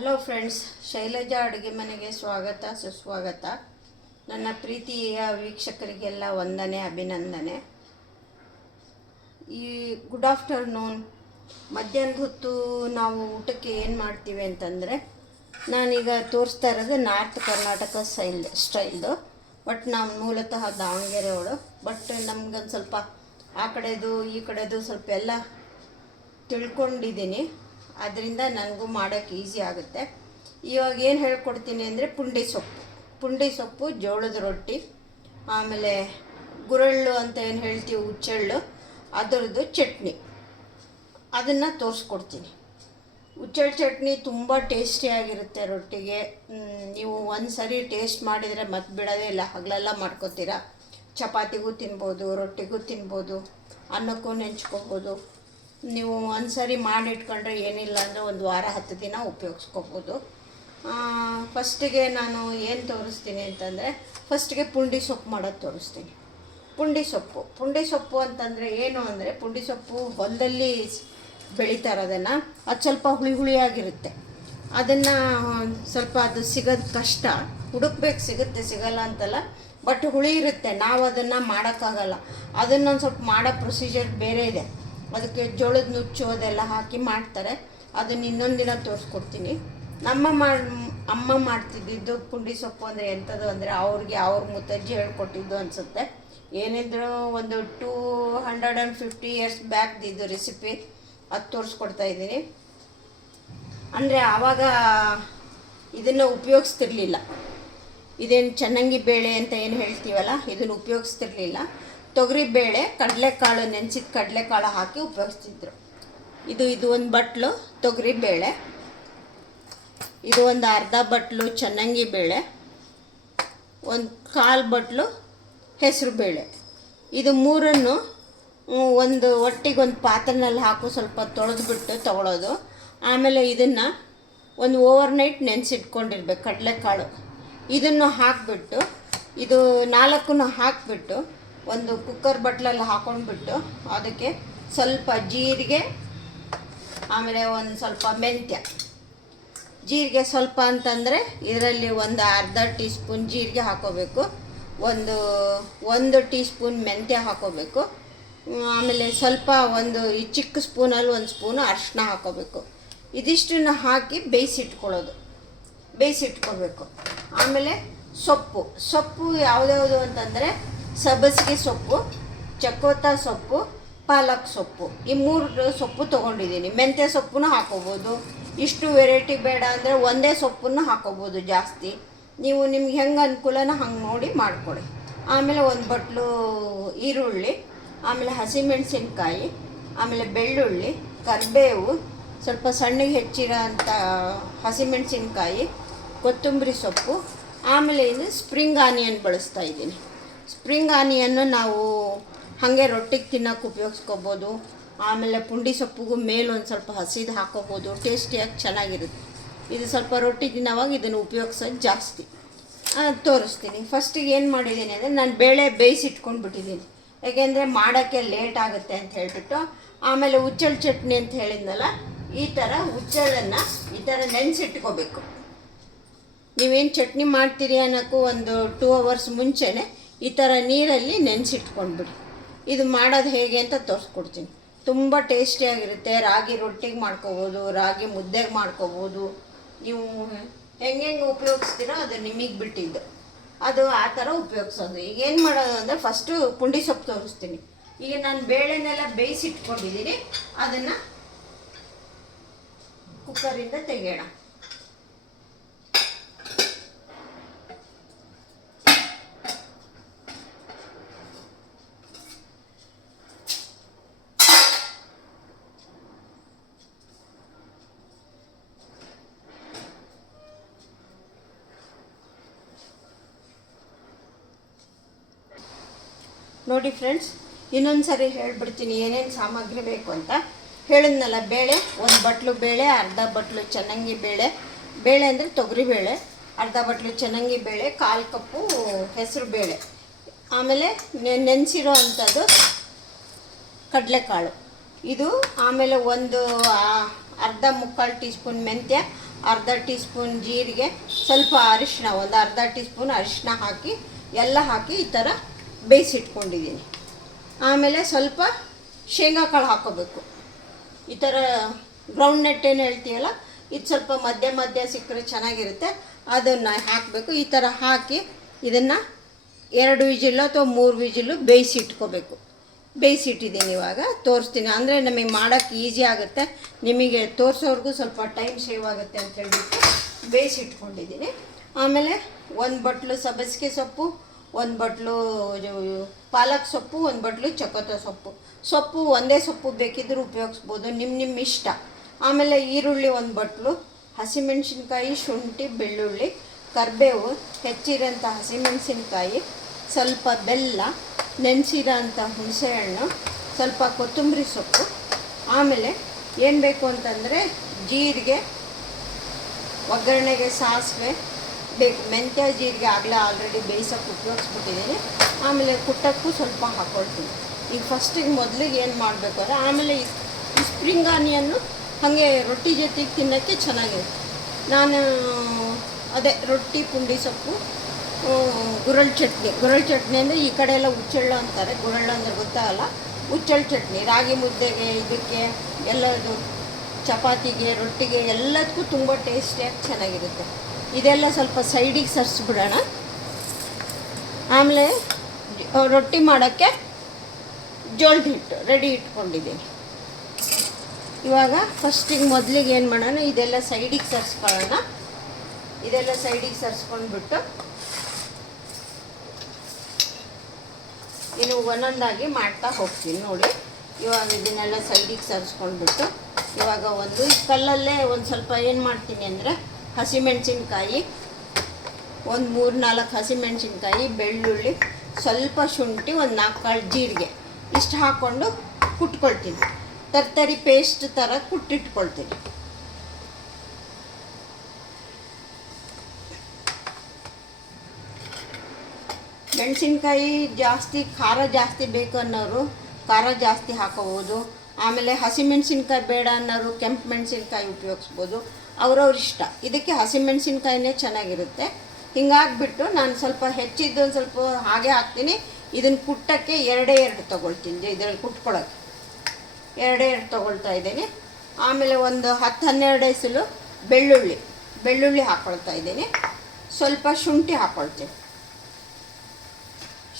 Hello friends, Shailaja ಅಡುಗೆ ಮನೆಗೆ ಸ್ವಾಗತ ಸುಸ್ವಾಗತ. ನನ್ನ ಪ್ರೀತಿಯ ವೀಕ್ಷಕರಿಗೆಲ್ಲ ವಂದನೆ, ಅಭಿನಂದನೆ. ಈ ಗುಡ್ ಆಫ್ಟರ್ನೂನ್, ಮಧ್ಯಾಹ್ನದ ಹೊತ್ತು ನಾವು ಊಟಕ್ಕೆ ಏನು ಮಾಡ್ತೀವಿ ಅಂತಂದರೆ, ನಾನೀಗ ತೋರಿಸ್ತಾ ಇರೋದು ನಾರ್ತ್ ಕರ್ನಾಟಕ ಸ್ಟೈಲ್ದು. ಬಟ್ ನಾವು ಮೂಲತಃ ದಾವಣಗೆರೆಯವಳು. ಬಟ್ ನಮ್ಗೊಂದು ಸ್ವಲ್ಪ ಆ ಕಡೆದು ಈ ಕಡೆದು ಸ್ವಲ್ಪ ಎಲ್ಲ ತಿಳ್ಕೊಂಡಿದ್ದೀನಿ. ಅದರಿಂದ ನನಗೂ ಮಾಡೋಕ್ಕೆ ಈಸಿ ಆಗುತ್ತೆ. ಇವಾಗ ಏನು ಹೇಳ್ಕೊಡ್ತೀನಿ ಅಂದರೆ ಪುಂಡಿ ಸೊಪ್ಪು, ಜೋಳದ ರೊಟ್ಟಿ, ಆಮೇಲೆ ಗುರಳ್ಳು ಅಂತ ಏನು ಹೇಳ್ತೀವಿ, ಹುಚ್ಚೆಳ್ಳು, ಅದರದ್ದು ಚಟ್ನಿ, ಅದನ್ನು ತೋರಿಸ್ಕೊಡ್ತೀನಿ. ಹುಚ್ಚೆಳ್ಳು ಚಟ್ನಿ ತುಂಬ ಟೇಸ್ಟಿಯಾಗಿರುತ್ತೆ ರೊಟ್ಟಿಗೆ. ನೀವು ಒಂದು ಸರಿ ಟೇಸ್ಟ್ ಮಾಡಿದರೆ ಮತ್ತೆ ಬಿಡೋದೇ ಇಲ್ಲ, ಹಗಲೆಲ್ಲ ಮಾಡ್ಕೋತೀರ. ಚಪಾತಿಗೂ ತಿನ್ಬೋದು, ರೊಟ್ಟಿಗೂ ತಿನ್ಬೋದು, ಅನ್ನಕ್ಕೂ ನೆಂಚ್ಕೋಬೋದು. ನೀವು ಒಂದು ಸರಿ ಮಾಡಿಟ್ಕೊಂಡ್ರೆ ಏನಿಲ್ಲ ಅಂದರೆ ಒಂದು ವಾರ 10 ದಿನ ಉಪಯೋಗಿಸ್ಕೋಬೋದು. ಫಸ್ಟಿಗೆ ನಾನು ಏನು ತೋರಿಸ್ತೀನಿ ಅಂತಂದರೆ, ಫಸ್ಟಿಗೆ ಪುಂಡಿ ಸೊಪ್ಪು ಮಾಡೋದು ತೋರಿಸ್ತೀನಿ. ಪುಂಡಿ ಸೊಪ್ಪು ಅಂತಂದರೆ ಏನು ಅಂದರೆ, ಪುಂಡಿ ಸೊಪ್ಪು ಹೊಲದಲ್ಲಿ ಬೆಳೀತಾರೆ. ಅದು ಸ್ವಲ್ಪ ಹುಳಿಯಾಗಿರುತ್ತೆ. ಅದನ್ನು ಸ್ವಲ್ಪ ಅದು ಸಿಗೋದು ಕಷ್ಟ, ಹುಡುಕ್ಬೇಕು, ಸಿಗಲ್ಲ ಅಂತಲ್ಲ, ಬಟ್ ಹುಳಿ ಇರುತ್ತೆ. ನಾವು ಅದನ್ನು ಮಾಡೋಕ್ಕಾಗಲ್ಲ. ಅದನ್ನೊಂದು ಸ್ವಲ್ಪ ಮಾಡೋ ಪ್ರೊಸೀಜರ್ ಬೇರೆ ಇದೆ. ಅದಕ್ಕೆ ಜೋಳದ ನುಚ್ಚು ಅದೆಲ್ಲ ಹಾಕಿ ಮಾಡ್ತಾರೆ. ಅದನ್ನು ಇನ್ನೊಂದು ದಿನ ತೋರಿಸ್ಕೊಡ್ತೀನಿ. ಅಮ್ಮ ಮಾಡ್ತಿದ್ದಿದ್ದು ಪುಂಡಿ ಸೊಪ್ಪು ಅಂದರೆ ಎಂಥದ್ದು ಅಂದರೆ, ಅವ್ರ ಮುತ್ತಜ್ಜಿ ಹೇಳ್ಕೊಟ್ಟಿದ್ದು ಅನಿಸುತ್ತೆ. ಏನಿದ್ರು ಒಂದು 250 ಇಯರ್ಸ್ ಬ್ಯಾಕ್ದಿದ್ದು ರೆಸಿಪಿ, ಅದು ತೋರಿಸ್ಕೊಡ್ತಾಯಿದ್ದೀನಿ. ಅಂದರೆ ಆವಾಗ ಇದನ್ನು ಉಪಯೋಗಿಸ್ತಿರ್ಲಿಲ್ಲ. ಇದೇನು ಚೆನ್ನಾಗಿ ಬೇಳೆ ಅಂತ ಏನು ಹೇಳ್ತೀವಲ್ಲ, ಇದನ್ನು ಉಪಯೋಗಿಸ್ತಿರ್ಲಿಲ್ಲ. ತೊಗರಿಬೇಳೆ, ಕಡಲೆಕಾಳು, ನೆನೆಸಿದ ಕಡಲೆಕಾಳು ಹಾಕಿ ಉಪಯೋಗಿಸ್ತಿದ್ರು. ಇದು ಒಂದು ಬಟ್ಲು ತೊಗರಿಬೇಳೆ, ಇದು ಒಂದು ಅರ್ಧ ಬಟ್ಲು ಚೆನ್ನಾಗಿ ಬೇಳೆ, ಒಂದು 1/4 ಬಟ್ಲು ಹೆಸರು ಬೇಳೆ. ಇದು ಮೂರನ್ನು ಒಟ್ಟಿಗೊಂದು ಪಾತ್ರೆನಲ್ಲಿ ಹಾಕು ಸ್ವಲ್ಪ ತೊಳೆದ್ಬಿಟ್ಟು ತಗೊಳ್ಳೋದು. ಆಮೇಲೆ ಇದನ್ನು ಒಂದು ಓವರ್ನೈಟ್ ನೆನೆಸಿಟ್ಕೊಂಡಿರ್ಬೇಕು ಕಡಲೆಕಾಳು. ಇದನ್ನು ಹಾಕಿಬಿಟ್ಟು, ಇದು 4 ಹಾಕಿಬಿಟ್ಟು ಒಂದು ಕುಕ್ಕರ್ ಬಟ್ಲಲ್ಲಿ ಹಾಕ್ಕೊಂಡ್ಬಿಟ್ಟು, ಅದಕ್ಕೆ ಸ್ವಲ್ಪ ಜೀರಿಗೆ, ಆಮೇಲೆ ಒಂದು ಸ್ವಲ್ಪ ಮೆಂತ್ಯ. ಜೀರಿಗೆ ಸ್ವಲ್ಪ ಅಂತಂದರೆ ಇದರಲ್ಲಿ ಒಂದು ಅರ್ಧ ಟೀ ಸ್ಪೂನ್ ಜೀರಿಗೆ ಹಾಕೋಬೇಕು, ಒಂದು ಟೀ ಸ್ಪೂನ್ ಮೆಂತ್ಯ ಹಾಕೋಬೇಕು, ಆಮೇಲೆ ಸ್ವಲ್ಪ ಈ ಚಿಕ್ಕ ಸ್ಪೂನಲ್ಲಿ 1 ಸ್ಪೂನು ಅರಿಶಿನ ಹಾಕೋಬೇಕು. ಇದಿಷ್ಟನ್ನು ಹಾಕಿ ಬೇಯಿಸಿಟ್ಕೋಬೇಕು. ಆಮೇಲೆ ಸೊಪ್ಪು ಯಾವ್ದ್ಯಾವುದು ಅಂತಂದರೆ, ಸಬ್ಬಸಿಗೆ ಸೊಪ್ಪು, ಚಕೋತ ಸೊಪ್ಪು, ಪಾಲಕ್ ಸೊಪ್ಪು, ಈ 3 ಸೊಪ್ಪು ತೊಗೊಂಡಿದ್ದೀನಿ. ಮೆಂತ್ಯ ಸೊಪ್ಪನ್ನು ಹಾಕೋಬೋದು. ಇಷ್ಟು ವೆರೈಟಿ ಬೇಡ ಅಂದರೆ ಒಂದೇ ಸೊಪ್ಪನ್ನು ಹಾಕೋಬೋದು ಜಾಸ್ತಿ. ನೀವು ನಿಮ್ಗೆ ಹೆಂಗೆ ಅನುಕೂಲನ ಹಂಗೆ ನೋಡಿ ಮಾಡ್ಕೊಳ್ಳಿ. ಆಮೇಲೆ 1 ಬಟ್ಲು ಈರುಳ್ಳಿ, ಆಮೇಲೆ ಹಸಿಮೆಣಸಿನ್ಕಾಯಿ, ಆಮೇಲೆ ಬೆಳ್ಳುಳ್ಳಿ, ಕರಿಬೇವು, ಸ್ವಲ್ಪ ಸಣ್ಣಗೆ ಹೆಚ್ಚಿರೋ ಅಂಥ ಹಸಿಮೆಣಸಿನ್ಕಾಯಿ, ಕೊತ್ತಂಬರಿ ಸೊಪ್ಪು, ಆಮೇಲೆ ಇದು ಸ್ಪ್ರಿಂಗ್ ಆನಿಯನ್ ಬಳಸ್ತಾ ಇದ್ದೀನಿ. ಸ್ಪ್ರಿಂಗ್ ಆನಿಯನ್ನು ನಾವು ಹಾಗೆ ರೊಟ್ಟಿಗೆ ತಿನ್ನೋಕೆ ಉಪಯೋಗಿಸ್ಕೋಬೋದು. ಆಮೇಲೆ ಪುಂಡಿ ಸೊಪ್ಪಿಗೂ ಮೇಲೊಂದು ಸ್ವಲ್ಪ ಹಸಿದು ಹಾಕೋಬೋದು, ಟೇಸ್ಟಿಯಾಗಿ ಚೆನ್ನಾಗಿರುತ್ತೆ. ಇದು ಸ್ವಲ್ಪ ರೊಟ್ಟಿ ತಿನ್ನೋವಾಗ ಇದನ್ನು ಉಪಯೋಗಿಸೋದು ಜಾಸ್ತಿ. ತೋರಿಸ್ತೀನಿ. ಫಸ್ಟಿಗೆ ಏನು ಮಾಡಿದ್ದೀನಿ ಅಂದರೆ, ನಾನು ಬೇಳೆ ಬೇಯಿಸಿಟ್ಕೊಂಡ್ಬಿಟ್ಟಿದ್ದೀನಿ. ಯಾಕೆಂದರೆ ಮಾಡೋಕ್ಕೆ ಲೇಟ್ ಆಗುತ್ತೆ ಅಂತ ಹೇಳ್ಬಿಟ್ಟು. ಆಮೇಲೆ ಹುಚ್ಚೆಳ್ಳು ಚಟ್ನಿ ಅಂತ ಹೇಳಿದ್ನಲ್ಲ, ಈ ಥರ ಹುಚ್ಚೆಳ್ಳನ್ನು ಈ ಥರ ನೆನೆಸಿಟ್ಕೋಬೇಕು. ನೀವೇನು ಚಟ್ನಿ ಮಾಡ್ತೀರಿ ಅನ್ನೋಕ್ಕೂ ಒಂದು 2 hours ಮುಂಚೆನೇ ಈ ಥರ ನೀರಲ್ಲಿ ನೆನೆಸಿಟ್ಕೊಂಡ್ಬಿಡಿ. ಇದು ಮಾಡೋದು ಹೇಗೆ ಅಂತ ತೋರಿಸ್ಕೊಡ್ತೀನಿ. ತುಂಬ ಟೇಸ್ಟಿಯಾಗಿರುತ್ತೆ. ರಾಗಿ ರೊಟ್ಟಿಗೆ ಮಾಡ್ಕೋಬೋದು, ರಾಗಿ ಮುದ್ದೆಗೆ ಮಾಡ್ಕೋಬೋದು. ನೀವು ಹೆಂಗೆ ಉಪಯೋಗಿಸ್ತೀರೋ ಅದು ನಿಮಗೆ ಬಿಟ್ಟಿದ್ದು, ಅದು ಆ ಥರ ಉಪಯೋಗಿಸೋದು. ಈಗ ಏನು ಮಾಡೋದು ಅಂದರೆ, ಫಸ್ಟು ಪುಂಡಿ ಸೊಪ್ಪು ತೋರಿಸ್ತೀನಿ. ಈಗ ನಾನು ಬೇಳೆನೆಲ್ಲ ಬೇಯಿಸಿಟ್ಕೊಂಡಿದ್ದೀನಿ, ಅದನ್ನು ಕುಕ್ಕರಿಂದ ತೆಗೆಯೋಣ. ನೋಡಿ ಫ್ರೆಂಡ್ಸ್, ಇನ್ನೊಂದು ಸರಿ ಹೇಳ್ಬಿಡ್ತೀನಿ ಏನೇನು ಸಾಮಗ್ರಿ ಬೇಕು ಅಂತ. ಹೇಳಿದ್ನಲ್ಲ, ಬೇಳೆ 1 ಬಟ್ಲು ಬೇಳೆ, ಅರ್ಧ ಬಟ್ಲು ಚೆನ್ನಾಗಿ ಬೇಳೆ ಅಂದರೆ ತೊಗರಿಬೇಳೆ, ಅರ್ಧ ಬಟ್ಲು ಚೆನ್ನಾಗಿ ಬೇಳೆ, 1/4 ಕಪ್ಪು ಹೆಸರು ಬೇಳೆ, ಆಮೇಲೆ ನೆನೆಸಿರೋ ಅಂಥದ್ದು ಕಡಲೆಕಾಳು ಇದು, ಆಮೇಲೆ ಒಂದು ಅರ್ಧ 3/4 ಟೀ ಸ್ಪೂನ್ ಮೆಂತ್ಯ, ಅರ್ಧ ಟೀ ಸ್ಪೂನ್ ಜೀರಿಗೆ, ಸ್ವಲ್ಪ ಅರಿಶಿನ, ಒಂದು ಅರ್ಧ ಟೀ ಸ್ಪೂನ್ ಅರಿಶಿನ ಹಾಕಿ ಎಲ್ಲ ಹಾಕಿ ಈ ಥರ ಬೇಯಿಸಿಟ್ಕೊಂಡಿದ್ದೀನಿ. ಆಮೇಲೆ ಸ್ವಲ್ಪ ಶೇಂಗಾ ಕಾಳು ಹಾಕೋಬೇಕು. ಈ ಥರ ಗ್ರೌಂಡ್ ನಟ್ ಏನು ಹೇಳ್ತೀವಲ್ಲ, ಇದು ಸ್ವಲ್ಪ ಮಧ್ಯ ಮಧ್ಯ ಸಿಕ್ಕರೆ ಚೆನ್ನಾಗಿರುತ್ತೆ, ಅದನ್ನು ಹಾಕಬೇಕು. ಈ ಥರ ಹಾಕಿ ಇದನ್ನು 2 ವಿಜಿಲ್ಲು ಅಥವಾ 3 ವಿಜಿಲ್ಲು ಬೇಯಿಸಿಟ್ಕೋಬೇಕು. ಬೇಯಿಸಿಟ್ಟಿದ್ದೀನಿ. ಇವಾಗ ತೋರಿಸ್ತೀನಿ, ಅಂದರೆ ನಮಗೆ ಮಾಡೋಕ್ಕೆ ಈಸಿ ಆಗುತ್ತೆ, ನಿಮಗೆ ತೋರಿಸೋರ್ಗೂ ಸ್ವಲ್ಪ ಟೈಮ್ ಸೇವ್ ಆಗುತ್ತೆ ಅಂತ ಹೇಳ್ಬಿಟ್ಟು ಬೇಯಿಸಿಟ್ಕೊಂಡಿದ್ದೀನಿ. ಆಮೇಲೆ 1 ಬಟ್ಲು ಸಬ್ಬಸಿಗೆ ಸೊಪ್ಪು, 1 ಬಟ್ಲು ಪಾಲಕ್ ಸೊಪ್ಪು, 1 ಬಟ್ಲು ಚಕೋತ ಸೊಪ್ಪು ಒಂದೇ ಸೊಪ್ಪು ಬೇಕಿದ್ದರೂ ಉಪಯೋಗಿಸ್ಬೋದು, ನಿಮ್ಮ ಇಷ್ಟ. ಆಮೇಲೆ ಈರುಳ್ಳಿ 1 ಬಟ್ಲು, ಹಸಿಮೆಣಸಿನ್ಕಾಯಿ, ಶುಂಠಿ, ಬೆಳ್ಳುಳ್ಳಿ, ಕರಿಬೇವು, ಹೆಚ್ಚಿರೋಂಥ ಹಸಿಮೆಣಸಿನ್ಕಾಯಿ, ಸ್ವಲ್ಪ ಬೆಲ್ಲ, ನೆನೆಸಿರೋಂಥ ಹುಣಸೆಹಣ್ಣು, ಸ್ವಲ್ಪ ಕೊತ್ತಂಬರಿ ಸೊಪ್ಪು. ಆಮೇಲೆ ಏನು ಬೇಕು ಅಂತಂದರೆ ಜೀರಿಗೆ, ಒಗ್ಗರಣೆಗೆ ಸಾಸಿವೆ ಬೇಕು, ಮೆಂತ್ಯ ಜೀರಿಗೆ ಆಗಲೇ ಆಲ್ರೆಡಿ ಬೇಯಿಸೋಕ್ಕೆ ಉಪಯೋಗಿಸ್ಬಿಟ್ಟಿದ್ದೀನಿ. ಆಮೇಲೆ ಕುಟ್ಟಕ್ಕೂ ಸ್ವಲ್ಪ ಹಾಕ್ಕೊಳ್ತೀನಿ. ಈಗ ಫಸ್ಟಿಗೆ ಮೊದಲಿಗೆ ಏನು ಮಾಡಬೇಕು ಅಂದರೆ, ಆಮೇಲೆ ಈ ಸ್ಪ್ರಿಂಗ್ ಆನಿಯನ್ನು ಹಾಗೆ ರೊಟ್ಟಿ ಜೊತೆಗೆ ತಿನ್ನೋಕ್ಕೆ ಚೆನ್ನಾಗಿರುತ್ತೆ. ನಾನು ಅದೇ ರೊಟ್ಟಿ, ಪುಂಡಿ ಸೊಪ್ಪು, ಗುರಳ್ ಚಟ್ನಿ ಅಂದರೆ ಈ ಕಡೆ ಎಲ್ಲ ಹುಚ್ಚೆಳ್ಳು ಅಂತಾರೆ, ಗುರಳ್ಳು ಅಂದರೆ ಗೊತ್ತಾಗಲ್ಲ, ಹುಚ್ಚೆಳ್ಳು ಚಟ್ನಿ ರಾಗಿ ಮುದ್ದೆಗೆ, ಇದಕ್ಕೆ ಎಲ್ಲದು ಚಪಾತಿಗೆ, ರೊಟ್ಟಿಗೆ ಎಲ್ಲದಕ್ಕೂ ತುಂಬ ಟೇಸ್ಟಿಯಾಗಿ ಚೆನ್ನಾಗಿರುತ್ತೆ. ಇದೆಲ್ಲ ಸ್ವಲ್ಪ ಸೈಡಿಗೆ ಸರಿಸ್ಬಿಡೋಣ. ಆಮೇಲೆ ರೊಟ್ಟಿ ಮಾಡೋಕ್ಕೆ ಜೋಳದ ಹಿಟ್ಟು ರೆಡಿ ಇಟ್ಕೊಂಡಿದ್ದೀನಿ. ಇವಾಗ ಫಸ್ಟಿಗೆ ಮೊದಲಿಗೆ ಏನು ಮಾಡೋಣ, ಇದೆಲ್ಲ ಸೈಡಿಗೆ ಸರಿಸ್ಕೊಳ್ಳೋಣ. ಇದೆಲ್ಲ ಸೈಡಿಗೆ ಸರಿಸ್ಕೊಂಡ್ಬಿಟ್ಟು ಇನ್ನು ಒಂದೊಂದಾಗಿ ಮಾಡ್ತಾ ಹೋಗ್ತೀನಿ ನೋಡಿ. ಇವಾಗ ಇದನ್ನೆಲ್ಲ ಸೈಡಿಗೆ ಸರಿಸ್ಕೊಂಡ್ಬಿಟ್ಟು ಇವಾಗ ಒಂದು ಕಲ್ಲಲ್ಲೇ ಒಂದು ಸ್ವಲ್ಪ ಏನು ಮಾಡ್ತೀನಿ ಅಂದರೆ, ಹಸಿಮೆಣಸಿನ್ಕಾಯಿ, ಒಂದು 3-4 ಹಸಿಮೆಣಸಿನ್ಕಾಯಿ, ಬೆಳ್ಳುಳ್ಳಿ, ಸ್ವಲ್ಪ ಶುಂಠಿ, ಒಂದು 4 ಕಾಳು ಜೀರಿಗೆ ಇಷ್ಟು ಹಾಕ್ಕೊಂಡು ಕುಟ್ಕೊಳ್ತೀನಿ. ತರಕಾರಿ ಪೇಸ್ಟ್ ಥರ ಕುಟ್ಟಿಟ್ಕೊಳ್ತೀನಿ. ಮೆಣಸಿನ್ಕಾಯಿ ಜಾಸ್ತಿ ಖಾರ ಜಾಸ್ತಿ ಬೇಕು ಅನ್ನೋರು ಖಾರ ಜಾಸ್ತಿ ಹಾಕೋಬೋದು. ಆಮೇಲೆ ಹಸಿಮೆಣಸಿನ್ಕಾಯಿ ಬೇಡ ಅನ್ನೋರು ಕೆಂಪು ಮೆಣಸಿನ್ಕಾಯಿ ಉಪಯೋಗಿಸ್ಬೋದು, ಅವ್ರವ್ರ ಇಷ್ಟ. ಇದಕ್ಕೆ ಹಸಿಮೆಣಸಿನ್ಕಾಯಿನೇ ಚೆನ್ನಾಗಿರುತ್ತೆ. ಹಿಂಗಾಗಿಬಿಟ್ಟು ನಾನು ಸ್ವಲ್ಪ ಹೆಚ್ಚಿದ್ದೊಂದು ಸ್ವಲ್ಪ ಹಾಗೆ ಹಾಕ್ತೀನಿ. ಇದನ್ನು ಕುಟ್ಟಕ್ಕೆ 2 ತೊಗೊಳ್ತೀನಿ. ಇದರಲ್ಲಿ ಕುಟ್ಕೊಳ್ಳೋಕ್ಕೆ 2 ತೊಗೊಳ್ತಾ ಇದ್ದೀನಿ. ಆಮೇಲೆ ಒಂದು 10-12 ಎಸಲು ಬೆಳ್ಳುಳ್ಳಿ ಹಾಕ್ಕೊಳ್ತಾ ಇದ್ದೀನಿ. ಸ್ವಲ್ಪ ಶುಂಠಿ ಹಾಕ್ಕೊಳ್ತೀನಿ.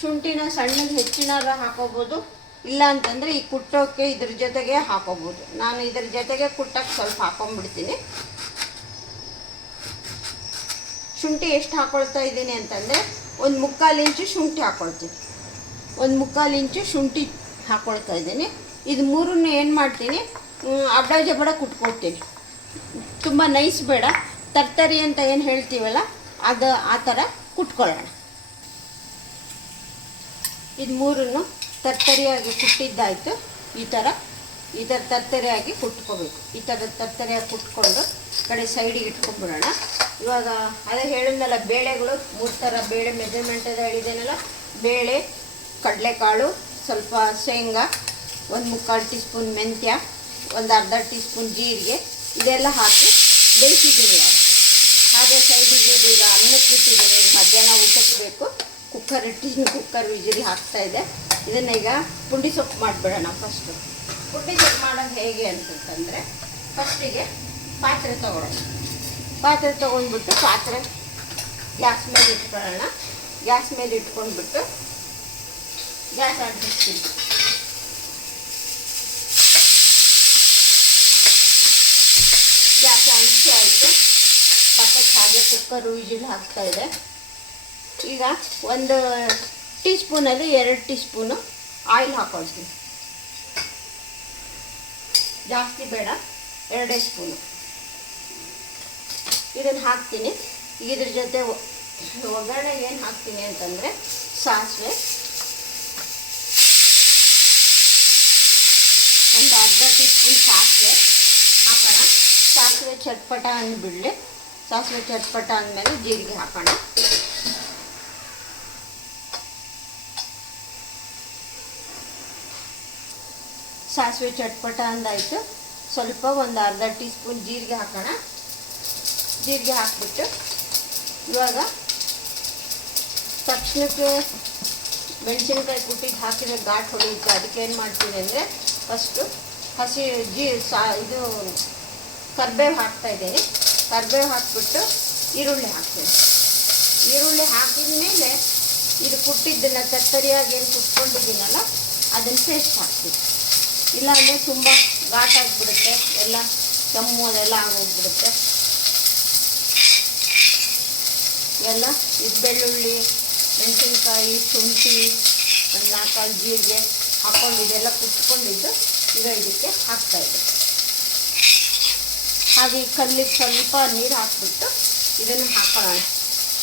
ಶುಂಠಿನ ಸಣ್ಣಗೆ ಹೆಚ್ಚಿನಾರ ಹಾಕೋಬೋದು, ಇಲ್ಲ ಅಂತಂದರೆ ಈ ಕುಟ್ಟೋಕ್ಕೆ ಇದ್ರ ಜೊತೆಗೆ ಹಾಕೋಬೋದು. ನಾನು ಇದ್ರ ಜೊತೆಗೆ ಕುಟ್ಟಕ್ಕೆ ಸ್ವಲ್ಪ ಹಾಕೊಂಡ್ಬಿಡ್ತೀನಿ. ಶುಂಠಿ ಎಷ್ಟು ಹಾಕ್ಕೊಳ್ತಾ ಇದ್ದೀನಿ ಅಂತಂದರೆ, ಒಂದು 3/4 ಇಂಚು ಶುಂಠಿ ಹಾಕ್ಕೊಳ್ತೀನಿ. ಒಂದು 3/4 ಇಂಚು ಶುಂಠಿ ಹಾಕ್ಕೊಳ್ತಾ ಇದ್ದೀನಿ. ಇದು ಮೂರನ್ನು ಏನು ಮಾಡ್ತೀನಿ, ಅಡ್ಡ ಜಬಡ ಕುಟ್ಕೊಳ್ತೀನಿ. ತುಂಬ ನೈಸ್ ಬೇಡ, ತರ್ತರಿ ಅಂತ ಏನು ಹೇಳ್ತೀವಲ್ಲ ಅದು ಆ ಥರ ಕುಟ್ಕೊಳ್ಳೋಣ. ಇದು ಮೂರನ್ನು ತರ್ತರಿಯಾಗಿ ಕುಟ್ಟಿದ್ದಾಯಿತು. ಈ ಥರ ತರ್ತರಿಯಾಗಿ ಕುಟ್ಕೋಬೇಕು. ಈ ಥರ ತರ್ತರಿಯಾಗಿ ಕುಟ್ಕೊಂಡು ಕಡೆ ಸೈಡಿಗೆ ಇಟ್ಕೊಂಡ್ಬಿಡೋಣ. ಇವಾಗ ಅದೇ ಹೇಳಿದ್ನಲ್ಲ, ಬೇಳೆಗಳು 3 ಥರ ಬೇಳೆ ಮೆಜರ್ಮೆಂಟದ ಹೇಳಿದ್ದೇನಲ್ಲ, ಬೇಳೆ, ಕಡಲೆಕಾಳು, ಸ್ವಲ್ಪ ಶೇಂಗಾ, ಒಂದು 3/4 ಟೀ ಸ್ಪೂನ್ ಮೆಂತ್ಯ, ಒಂದು ಅರ್ಧ ಟೀ ಸ್ಪೂನ್ ಜೀರಿಗೆ, ಇದೆಲ್ಲ ಹಾಕಿ ಬೇಯಿಸಿದ್ದೀನಿ. ಹಾಗೆ ಸೈಡಿಗೆ ಈಗ ಅನ್ನಕ್ಕೆ ಇಟ್ಟಿದ್ದೀನಿ. ಈಗ ಮಧ್ಯಾಹ್ನ ಊಟಕ್ಕೆ ಬೇಕು. ಕುಕ್ಕರ್ ವಿಜಿಲ್ ಹಾಕ್ತಾಯಿದೆ. ಇದನ್ನು ಈಗ ಪುಂಡಿ ಸೊಪ್ಪು ಮಾಡಿಬಿಡೋಣ. ಫಸ್ಟು ಪುಂಡಿ ಸೊಪ್ಪು ಮಾಡೋದು ಹೇಗೆ ಅಂತಂತಂದರೆ, ಫಸ್ಟಿಗೆ ಪಾತ್ರೆ ತೊಗೊಂಡ್ಬಿಟ್ಟು ಪಾತ್ರೆ ಗ್ಯಾಸ್ ಮೇಲೆ ಇಟ್ಕೊಳ್ಳೋಣ. ಗ್ಯಾಸ್ ಮೇಲೆ ಇಟ್ಕೊಂಡ್ಬಿಟ್ಟು ಗ್ಯಾಸ್ ಅಂಟಿಸ್ತೀನಿ. ಗ್ಯಾಸ್ ಅಂಟಿಸಿ ಆಯಿತು. ಪಕ್ಕಕ್ಕೆ ಹಾಗೆ ಕುಕ್ಕರ್ ವಿಜಿಲ್ ಹಾಕ್ತಾಯಿದೆ. ಈಗ 1 ಟೀ ಸ್ಪೂನಲ್ಲಿ 2 ಟೀ ಸ್ಪೂನು ಆಯಿಲ್ ಹಾಕ್ಕೊಳ್ತೀನಿ. ಜಾಸ್ತಿ ಬೇಡ, 2 ಸ್ಪೂನು ಇದನ್ನು ಹಾಕ್ತೀನಿ. ಇದ್ರ ಜೊತೆ ಒಗ್ಗರಣೆ ಏನು ಹಾಕ್ತೀನಿ ಅಂತಂದರೆ, ಸಾಸಿವೆ, ಒಂದು ಅರ್ಧ ಟೀ ಸ್ಪೂನ್ ಸಾಸಿವೆ ಹಾಕೋಣ. ಸಾಸಿವೆ ಚಟ್ಪಟ ಅಂದ್ಬಿಡಲಿ. ಸಾಸಿವೆ ಚಟ್ಪಟ ಅಂದಮೇಲೆ ಜೀರಿಗೆ ಹಾಕೋಣ. ಸಾಸಿವೆ ಚಟ್ಪಟ ಅಂದಾಯಿತು. ಸ್ವಲ್ಪ ಒಂದು ಅರ್ಧ ಟೀ ಸ್ಪೂನ್ ಜೀರಿಗೆ ಹಾಕೋಣ. ಜೀರಿಗೆ ಹಾಕ್ಬಿಟ್ಟು ಇವಾಗ ತಕ್ಷಣಕ್ಕೆ ಮೆಣಸಿನ್ಕಾಯಿ ಕುಟ್ಟಿದ್ದು ಹಾಕಿದರೆ ಘಾಟ್ ಹೊಡೆಯುತ್ತೆ. ಅದಕ್ಕೆ ಏನು ಮಾಡ್ತೀನಿ ಅಂದರೆ ಫಸ್ಟು ಹಸಿ ಇದು ಕರಿಬೇವು ಹಾಕ್ತಾಯಿದ್ದೀನಿ. ಕರಿಬೇವು ಹಾಕ್ಬಿಟ್ಟು ಈರುಳ್ಳಿ ಹಾಕ್ತೀನಿ. ಈರುಳ್ಳಿ ಹಾಕಿದ ಮೇಲೆ ಇದು ಕುಟ್ಟಿದ್ದನ್ನು ತರ್ತರಿಯಾಗಿ ಏನು ಕುಟ್ಕೊಂಡಿದ್ದೀನಲ್ಲ ಅದನ್ನು ಪೇಸ್ಟ್ ಹಾಕ್ತೀನಿ. ಇಲ್ಲಾಂದರೆ ತುಂಬ ಘಾಟ್ ಆಗಿಬಿಡುತ್ತೆ, ಎಲ್ಲ ಕೆಮ್ಮು ಅದೆಲ್ಲ ಆಗೋಗ್ಬಿಡುತ್ತೆ. ಎಲ್ಲ ಇದು ಬೆಳ್ಳುಳ್ಳಿ, ಮೆಣಸಿನ್ಕಾಯಿ, ಶುಂಠಿ, ಒಂದು 4 ಜೀರಿಗೆ ಹಾಕ್ಕೊಂಡು ಇದೆಲ್ಲ ಕುಟ್ಕೊಂಡಿದ್ದು ಈಗ ಇದಕ್ಕೆ ಹಾಕ್ತಾಯಿದ್ದೆ. ಹಾಗೆ ಕಲ್ಲಿಗೆ ಸ್ವಲ್ಪ ನೀರು ಹಾಕ್ಬಿಟ್ಟು ಇದನ್ನು ಹಾಕೊಳ್ಳೋಣ.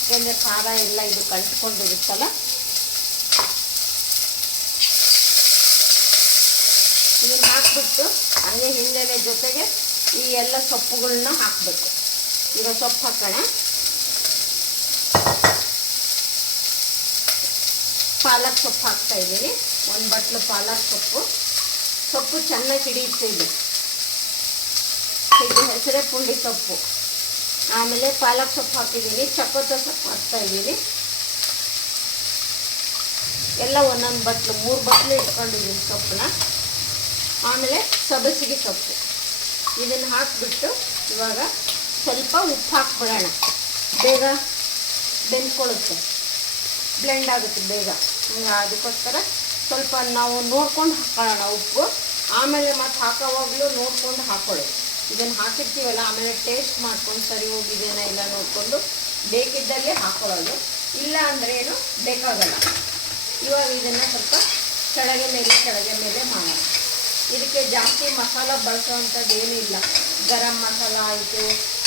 ಯಾಕೆಂದರೆ ಖಾರ ಎಲ್ಲ ಇದು ಕಂಟ್ಕೊಂಡಿರುತ್ತಲ್ಲ. ಇದನ್ನು ಹಾಕ್ಬಿಟ್ಟು ಹಂಗೆ ಹಿಂದೆನೆ ಜೊತೆಗೆ ಈ ಎಲ್ಲ ಸೊಪ್ಪುಗಳನ್ನ ಹಾಕಬೇಕು. ಈಗ ಸೊಪ್ಪು ಹಾಕೋಣ. ಪಾಲಕ್ ಸೊಪ್ಪು ಹಾಕ್ತಾಯಿದ್ದೀನಿ. 1 ಬಟ್ಲು ಪಾಲಕ್ ಸೊಪ್ಪು ಚೆನ್ನಾಗಿ ಹಿಡಿಯುತ್ತೆ. ಇದು ಹೆಸರೇ ಪುಂಡಿ ಸೊಪ್ಪು. ಆಮೇಲೆ ಪಾಲಕ್ ಸೊಪ್ಪು ಹಾಕಿದ್ದೀನಿ, ಚಕೋತ ಸೊಪ್ಪು ಹಾಕ್ತಾಯಿದ್ದೀನಿ. ಎಲ್ಲ 1 ಬಟ್ಲು 3 ಬಟ್ಲು ಇಟ್ಕೊಂಡಿದ್ದೀನಿ ಸೊಪ್ಪನ್ನ. ಆಮೇಲೆ ಸಬ್ಬಸಿಗೆ ಸೊಪ್ಪು ಇದನ್ನು ಹಾಕಿಬಿಟ್ಟು ಇವಾಗ ಸ್ವಲ್ಪ ಉಪ್ಪು ಹಾಕ್ಬಿಡೋಣ. ಬೇಗ ಬೆಂದ್ಕೊಳ್ಳುತ್ತೆ, ಬ್ಲೆಂಡ್ ಆಗುತ್ತೆ ಬೇಗ. ಅದಕ್ಕೋಸ್ಕರ ಸ್ವಲ್ಪ ನಾವು ನೋಡ್ಕೊಂಡು ಹಾಕೊಳ್ಳೋಣ ಉಪ್ಪು. ಆಮೇಲೆ ಮತ್ತೆ ಹಾಕೋವಾಗಲೂ ನೋಡ್ಕೊಂಡು ಹಾಕೊಳ್ಳಿ. ಇದನ್ನು ಹಾಕಿರ್ತೀವಲ್ಲ, ಆಮೇಲೆ ಟೇಸ್ಟ್ ಮಾಡ್ಕೊಂಡು ಸರಿ ಹೋಗಿದೇನೋ ಇಲ್ಲ ನೋಡಿಕೊಂಡು ಬೇಕಿದ್ದಲ್ಲಿ ಹಾಕೊಳ್ಳೋದು. ಇಲ್ಲ ಅಂದರೆ ಏನು ಬೇಕಾಗಲ್ಲ. ಇವಾಗ ಇದನ್ನು ಸ್ವಲ್ಪ ಕೆಳಗೆ ಮೇಲೆ ಮಾಡೋಣ. ಇದಕ್ಕೆ ಜಾಸ್ತಿ ಮಸಾಲ ಬಳಸೋವಂಥದ್ದು ಏನೂ ಇಲ್ಲ. ಗರಂ ಮಸಾಲ ಆಯಿತು,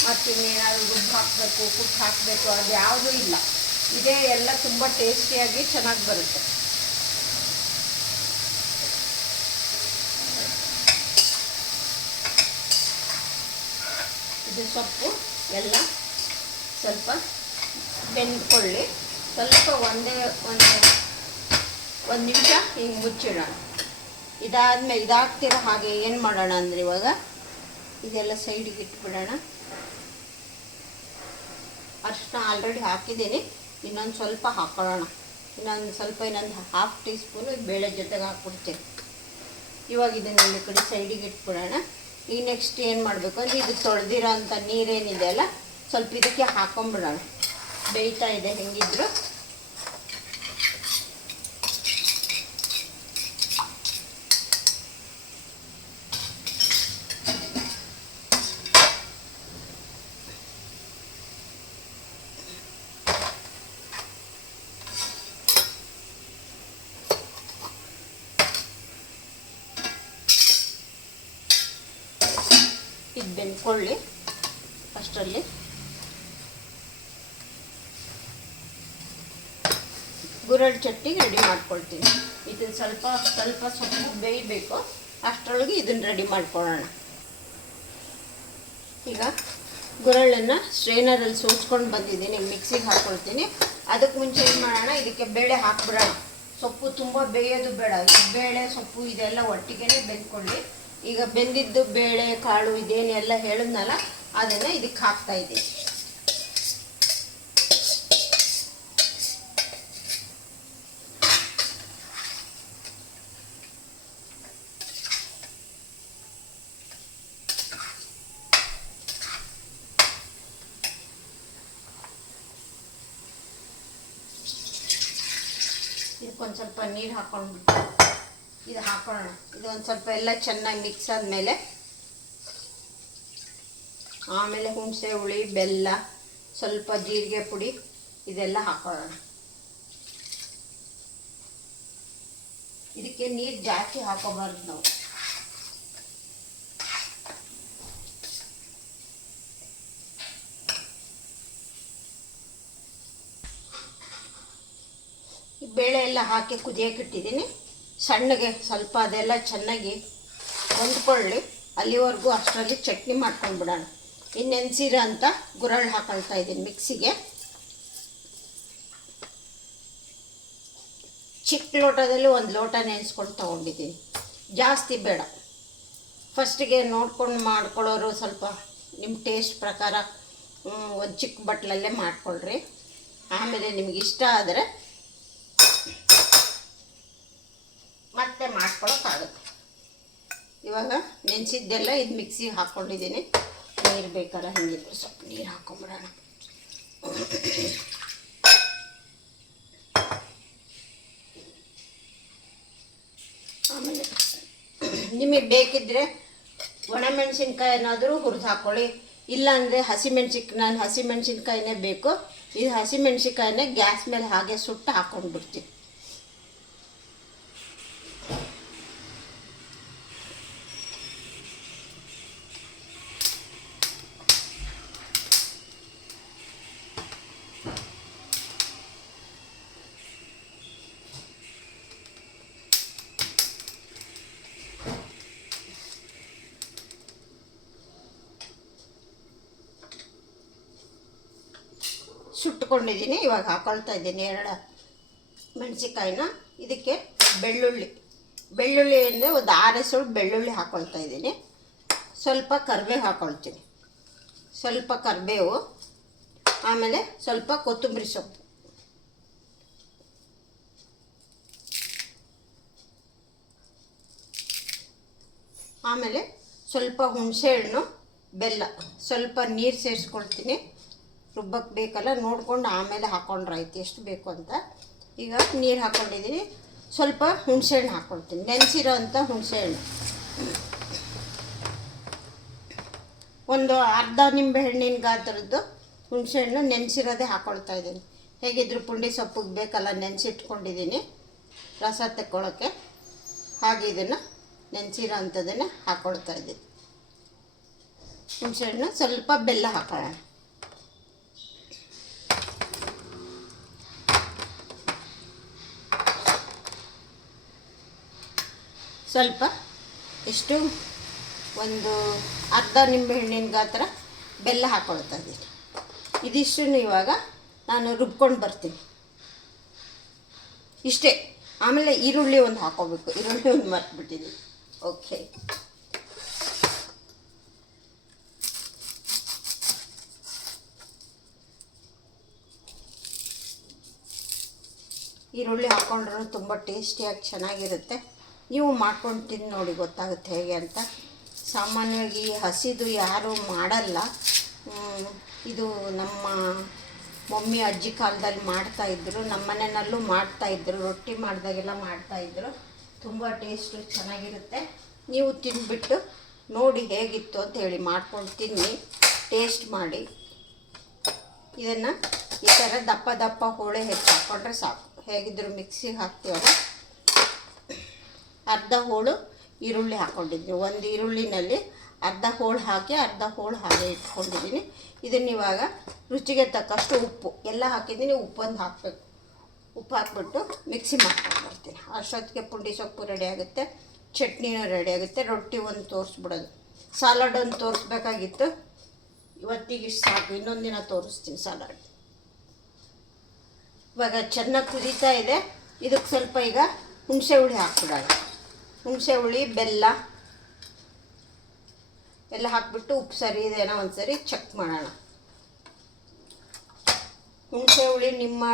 ಮತ್ತು ಇನ್ನೇನಾದರೂ ರುಬ್ಬು ಹಾಕಬೇಕು, ಕುಟ್ಟು ಹಾಕಬೇಕು, ಅದು ಯಾವುದೂ ಇಲ್ಲ. ಇದೇ ಎಲ್ಲ ತುಂಬ ಟೇಸ್ಟಿಯಾಗಿ ಚೆನ್ನಾಗಿ ಬರುತ್ತೆ. ಇದು ಸೊಪ್ಪು ಎಲ್ಲ ಸ್ವಲ್ಪ ಬೆಂದ್ಕೊಳ್ಳಿ. ಸ್ವಲ್ಪ ಒಂದು ನಿಮಿಷ ಹಿಂಗೆ ಮುಚ್ಚಿಡೋಣ. ಇದಾದಮೇಲೆ ಇದಾಗ್ತಿರೋ ಹಾಗೆ ಏನು ಮಾಡೋಣ ಅಂದರೆ ಇವಾಗ ಇದೆಲ್ಲ ಸೈಡಿಗೆ ಇಟ್ಬಿಡೋಣ. ಅರಿಶಿನ ಆಲ್ರೆಡಿ ಹಾಕಿದ್ದೀನಿ, ಇನ್ನೊಂದು ಸ್ವಲ್ಪ ಹಾಕೊಳ್ಳೋಣ. ಇನ್ನೊಂದು 1/2 ಟೀ ಸ್ಪೂನು ಬೇಳೆ ಜೊತೆಗೆ ಹಾಕ್ಬಿಡ್ತೀನಿ. ಇವಾಗ ಇದನ್ನು ಈ ಕಡೆ ಸೈಡಿಗೆ ಇಟ್ಬಿಡೋಣ. ಈಗ ನೆಕ್ಸ್ಟ್ ಏನು ಮಾಡಬೇಕು ಅಂದರೆ ಇದು ತೊಳೆದಿರೋ ಅಂಥ ನೀರೇನಿದೆ ಅಲ್ಲ, ಸ್ವಲ್ಪ ಇದಕ್ಕೆ ಹಾಕೊಂಬಿಡೋಣ. ಬೇಯ್ತಾ ಇದೆ ಹೆಂಗಿದ್ರು. ಇದು ಬೆಂದ್ಕೊಳ್ಳಿ. ಅಷ್ಟರಲ್ಲಿ ಗುರಳ್ ಚಟ್ನಿಗೆ ರೆಡಿ ಮಾಡ್ಕೊಳ್ತೀನಿ. ಇದನ್ನು ಸ್ವಲ್ಪ ಸೊಪ್ಪು ಬೇಯಬೇಕು. ಅಷ್ಟರೊಳಗೆ ಇದನ್ನು ರೆಡಿ ಮಾಡ್ಕೊಳ್ಳೋಣ. ಈಗ ಗುರಳನ್ನು ಸ್ಟ್ರೈನರಲ್ಲಿ ಸೋಸ್ಕೊಂಡು ಬಂದಿದ್ದೀನಿ, ಮಿಕ್ಸಿಗೆ ಹಾಕ್ಕೊಳ್ತೀನಿ. ಅದಕ್ಕೆ ಮುಂಚೆ ಏನು ಮಾಡೋಣ, ಇದಕ್ಕೆ ಬೇಳೆ ಹಾಕ್ಬಿಡೋಣ. ಸೊಪ್ಪು ತುಂಬ ಬೇಯೋದು ಬೇಡ. ಈ ಬೇಳೆ ಸೊಪ್ಪು ಇದೆಲ್ಲ ಒಟ್ಟಿಗೆ ಬೆಂದ್ಕೊಳ್ಳಿ. ಈಗ ಬೆಂದಿದ್ದು ಬೇಳೆ ಕಾಳು ಇದೇನೆಲ್ಲ ಹೇಳಿದ್ನಲ್ಲ ಅದನ್ನು ಇದಕ್ಕೆ ಹಾಕ್ತಾಯಿದ್ದೀನಿ. ಇದಕ್ಕೊಂದು ಸ್ವಲ್ಪ ನೀರು ಹಾಕ್ಕೊಂಡ್ಬಿಟ್ಟು ಇದು ಹಾಕೊಳ್ಳೋಣ. ಇದು ಒಂದು ಸ್ವಲ್ಪ ಎಲ್ಲ ಚೆನ್ನಾಗಿ ಮಿಕ್ಸ್ ಆದಮೇಲೆ ಆಮೇಲೆ ಹುಣಸೆ ಹುಳಿ, ಬೆಲ್ಲ, ಸ್ವಲ್ಪ ಜೀರಿಗೆ ಪುಡಿ ಇದೆಲ್ಲ ಹಾಕೊಳ್ಳೋಣ. ಇದಕ್ಕೆ ನೀರು ಜಾಸ್ತಿ ಹಾಕೋಬಾರ್ದು ನಾವು. ಬೇಳೆ ಎಲ್ಲ ಹಾಕಿ ಕುದಿಯೋಕೆ ಇಟ್ಟಿದ್ದೀನಿ. ಸಣ್ಣಗೆ ಸ್ವಲ್ಪ ಅದೆಲ್ಲ ಚೆನ್ನಾಗಿ ಹೊಂದ್ಕೊಳ್ಳಿ. ಅಲ್ಲಿವರೆಗೂ ಅಷ್ಟರಲ್ಲಿ ಚಟ್ನಿ ಮಾಡ್ಕೊಂಡ್ಬಿಡೋಣ. ಇನ್ನು ನೆನೆಸಿರೋ ಅಂತ ಗುರಳ್ ಹಾಕೊಳ್ತಾ ಇದ್ದೀನಿ ಮಿಕ್ಸಿಗೆ. ಚಿಕ್ಕ ಲೋಟದಲ್ಲಿ 1 ಲೋಟ ನೆನೆಸ್ಕೊಂಡು ತೊಗೊಂಡಿದ್ದೀನಿ. ಜಾಸ್ತಿ ಬೇಡ. ಫಸ್ಟಿಗೆ ನೋಡ್ಕೊಂಡು ಮಾಡ್ಕೊಳ್ಳೋರು ಸ್ವಲ್ಪ ನಿಮ್ಮ ಟೇಸ್ಟ್ ಪ್ರಕಾರ ಒಂದು ಚಿಕ್ಕ ಬಟ್ಲಲ್ಲೇ ಮಾಡ್ಕೊಳ್ರಿ. ಆಮೇಲೆ ನಿಮ್ಗೆ ಇಷ್ಟ ಆದರೆ ಮತ್ತೆ ಮಾಡ್ಕೊಳಕ್ಕಾಗುತ್ತೆ. ಇವಾಗ ನೆನೆಸಿದ್ದೆಲ್ಲ ಇದು ಮಿಕ್ಸಿಗೆ ಹಾಕ್ಕೊಂಡಿದ್ದೀನಿ. ನೀರು ಬೇಕಾದ್ರೆ ಹಂಗಿದ್ರೆ ಸ್ವಲ್ಪ ನೀರು ಹಾಕೊಂಬಿಡೋಣ. ಆಮೇಲೆ ನಿಮಗೆ ಬೇಕಿದ್ದರೆ ಒಣಮೆಣಸಿನ್ಕಾಯಿ ಏನಾದರೂ ಹುರಿದು ಹಾಕ್ಕೊಳ್ಳಿ. ಇಲ್ಲಾಂದರೆ ನಾನು ಹಸಿಮೆಣ್ಸಿನ್ಕಾಯಿನೇ ಬೇಕು. ಇದು ಹಸಿಮೆಣ್ಸಿನ್ಕಾಯಿನೇ ಗ್ಯಾಸ್ ಮೇಲೆ ಹಾಗೆ ಸುಟ್ಟು ಹಾಕ್ಕೊಂಡ್ಬಿಡ್ತೀನಿ. ಸುಟ್ಟುಕೊಂಡಿದ್ದೀನಿ. ಇವಾಗ ಹಾಕೊಳ್ತಾ ಇದ್ದೀನಿ 2 ಮೆಣಸಿನ್ಕಾಯಿನ. ಇದಕ್ಕೆ ಬೆಳ್ಳುಳ್ಳಿ ಅಂದರೆ ಒಂದು 6 ಎಸಳು ಬೆಳ್ಳುಳ್ಳಿ ಹಾಕ್ಕೊಳ್ತಾ ಇದ್ದೀನಿ. ಸ್ವಲ್ಪ ಕರಿಬೇವು ಹಾಕ್ಕೊಳ್ತೀನಿ, ಸ್ವಲ್ಪ ಕರಿಬೇವು. ಆಮೇಲೆ ಸ್ವಲ್ಪ ಕೊತ್ತಂಬರಿ ಸೊಪ್ಪು, ಆಮೇಲೆ ಸ್ವಲ್ಪ ಹುಣಸೆಹಣ್ಣು, ಬೆಲ್ಲ, ಸ್ವಲ್ಪ ನೀರು ಸೇರಿಸ್ಕೊಳ್ತೀನಿ. ರುಬ್ಬಕ್ಕೆ ಬೇಕಲ್ಲ ನೋಡ್ಕೊಂಡು ಆಮೇಲೆ ಹಾಕ್ಕೊಂಡ್ರೆ ಆಯ್ತು ಎಷ್ಟು ಬೇಕು ಅಂತ. ಈಗ ನೀರು ಹಾಕ್ಕೊಂಡಿದ್ದೀನಿ. ಸ್ವಲ್ಪ ಹುಣಸೆಹಣ್ಣು ಹಾಕ್ಕೊಳ್ತೀನಿ, ನೆನೆಸಿರೋ ಅಂಥ ಹುಣಸೆಹಣ್ಣು. ಒಂದು ಅರ್ಧ ನಿಂಬೆಹಣ್ಣಿನ ಗಾತ್ರದ್ದು ಹುಣಸೆಹಣ್ಣು ನೆನೆಸಿರೋದೇ ಹಾಕ್ಕೊಳ್ತಾ ಇದ್ದೀನಿ. ಹೇಗಿದ್ರು ಪುಂಡಿ ಸೊಪ್ಪಿಗೆ ಬೇಕಲ್ಲ, ನೆನೆಸಿಟ್ಕೊಂಡಿದ್ದೀನಿ ರಸ ತೆಕ್ಕೊಳ್ಳೋಕ್ಕೆ. ಹಾಗೆ ಇದನ್ನು ನೆನೆಸಿರೋ ಅಂಥದ್ದನ್ನು ಹಾಕ್ಕೊಳ್ತಾ ಇದ್ದೀನಿ. ಹುಣಸೆಹಣ್ಣು, ಸ್ವಲ್ಪ ಬೆಲ್ಲ ಹಾಕೋಣ. ಸ್ವಲ್ಪ ಎಷ್ಟು ಒಂದು ಅರ್ಧ ನಿಂಬೆಹಣ್ಣಿನ ಗಾತ್ರ ಬೆಲ್ಲ ಹಾಕ್ಕೊಳ್ತಾ ಇದ್ದೀನಿ. ಇದಿಷ್ಟನ್ನು ಇವಾಗ ನಾನು ರುಬ್ಕೊಂಡು ಬರ್ತೀನಿ. ಇಷ್ಟೇ. ಆಮೇಲೆ ಈರುಳ್ಳಿ ಒಂದು ಹಾಕ್ಕೋಬೇಕು. ಈರುಳ್ಳಿ ಒಂದು ಮರ್ತ್ಬಿಟ್ಟಿದ್ದೀನಿ. ಓಕೆ, ಈರುಳ್ಳಿ ಹಾಕ್ಕೊಂಡ್ರೂ ತುಂಬ ಟೇಸ್ಟಿಯಾಗಿ ಚೆನ್ನಾಗಿರುತ್ತೆ. ನೀವು ಮಾಡ್ಕೊಂಡು ತಿಂದು ನೋಡಿ, ಗೊತ್ತಾಗುತ್ತೆ ಹೇಗೆ ಅಂತ. ಸಾಮಾನ್ಯವಾಗಿ ಹಸಿದು ಯಾರೂ ಮಾಡಲ್ಲ. ಇದು ನಮ್ಮ ಮಮ್ಮಿ ಅಜ್ಜಿ ಕಾಲದಲ್ಲಿ ಮಾಡ್ತಾಯಿದ್ರು, ನಮ್ಮ ಮನೆಯಲ್ಲೂ ಮಾಡ್ತಾಯಿದ್ರು. ರೊಟ್ಟಿ ಮಾಡಿದಾಗೆಲ್ಲ ಮಾಡ್ತಾಯಿದ್ರು. ತುಂಬ ಟೇಸ್ಟು ಚೆನ್ನಾಗಿರುತ್ತೆ. ನೀವು ತಿಂದುಬಿಟ್ಟು ನೋಡಿ ಹೇಗಿತ್ತು ಅಂತ ಹೇಳಿ, ಮಾಡ್ಕೊಂಡು ತಿನ್ನಿ, ಟೇಸ್ಟ್ ಮಾಡಿ. ಇದನ್ನು ಈ ಥರ ದಪ್ಪ ದಪ್ಪ ಹೋಳೆ ಹೆಚ್ಚು ಹಾಕ್ಕೊಂಡ್ರೆ ಸಾಕು. ಹೇಗಿದ್ರು ಮಿಕ್ಸಿಗೆ ಹಾಕ್ತೀವಲ್ಲ. ಅರ್ಧ ಹೋಳು ಈರುಳ್ಳಿ ಹಾಕ್ಕೊಂಡಿದ್ದೀನಿ. ಒಂದು ಈರುಳ್ಳಿನಲ್ಲಿ ಅರ್ಧ ಹೋಳು ಹಾಕಿ ಅರ್ಧ ಹೋಳು ಹಾಗೆ ಇಟ್ಕೊಂಡಿದ್ದೀನಿ. ಇದನ್ನು ಇವಾಗ ರುಚಿಗೆ ತಕ್ಕಷ್ಟು ಉಪ್ಪು ಎಲ್ಲ ಹಾಕಿದ್ದೀನಿ. ಉಪ್ಪೊಂದು ಹಾಕಬೇಕು. ಉಪ್ಪು ಹಾಕ್ಬಿಟ್ಟು ಮಿಕ್ಸಿ ಮಾಡ್ಕೊಂಡು ಬರ್ತೀನಿ. ಅಷ್ಟೊತ್ತಿಗೆ ಪುಂಡಿ ಸೊಪ್ಪು ರೆಡಿ ಆಗುತ್ತೆ, ಚಟ್ನಿನೂ ರೆಡಿ ಆಗುತ್ತೆ. ರೊಟ್ಟಿ ಒಂದು ತೋರಿಸ್ಬಿಡೋದು. ಸಲಾಡ್ ಒಂದು ತೋರಿಸ್ಬೇಕಾಗಿತ್ತು, ಇವತ್ತಿಗೆ ಇಷ್ಟು ಸಾಕು. ಇನ್ನೊಂದು ದಿನ ತೋರಿಸ್ತೀನಿ ಸಲಾಡ್. ಇವಾಗ ಚೆನ್ನಾಗಿ ಕುದೀತಾ ಇದೆ. ಇದಕ್ಕೆ ಸ್ವಲ್ಪ ಈಗ ಹುಣಸೆ ಹುಳಿ ಹಾಕ್ಬಿಡೋಣ. ಹುಣಸೆ ಹುಳಿ, ಬೆಲ್ಲ ಎಲ್ಲ ಹಾಕಿಬಿಟ್ಟು ಉಪ್ಪು ಸರಿ ಇದೆನೋ ಒಂದು ಸರಿ ಚೆಕ್ ಮಾಡೋಣ. ಹುಣಸೆ ಹುಳಿ ನಿಮ್ಮ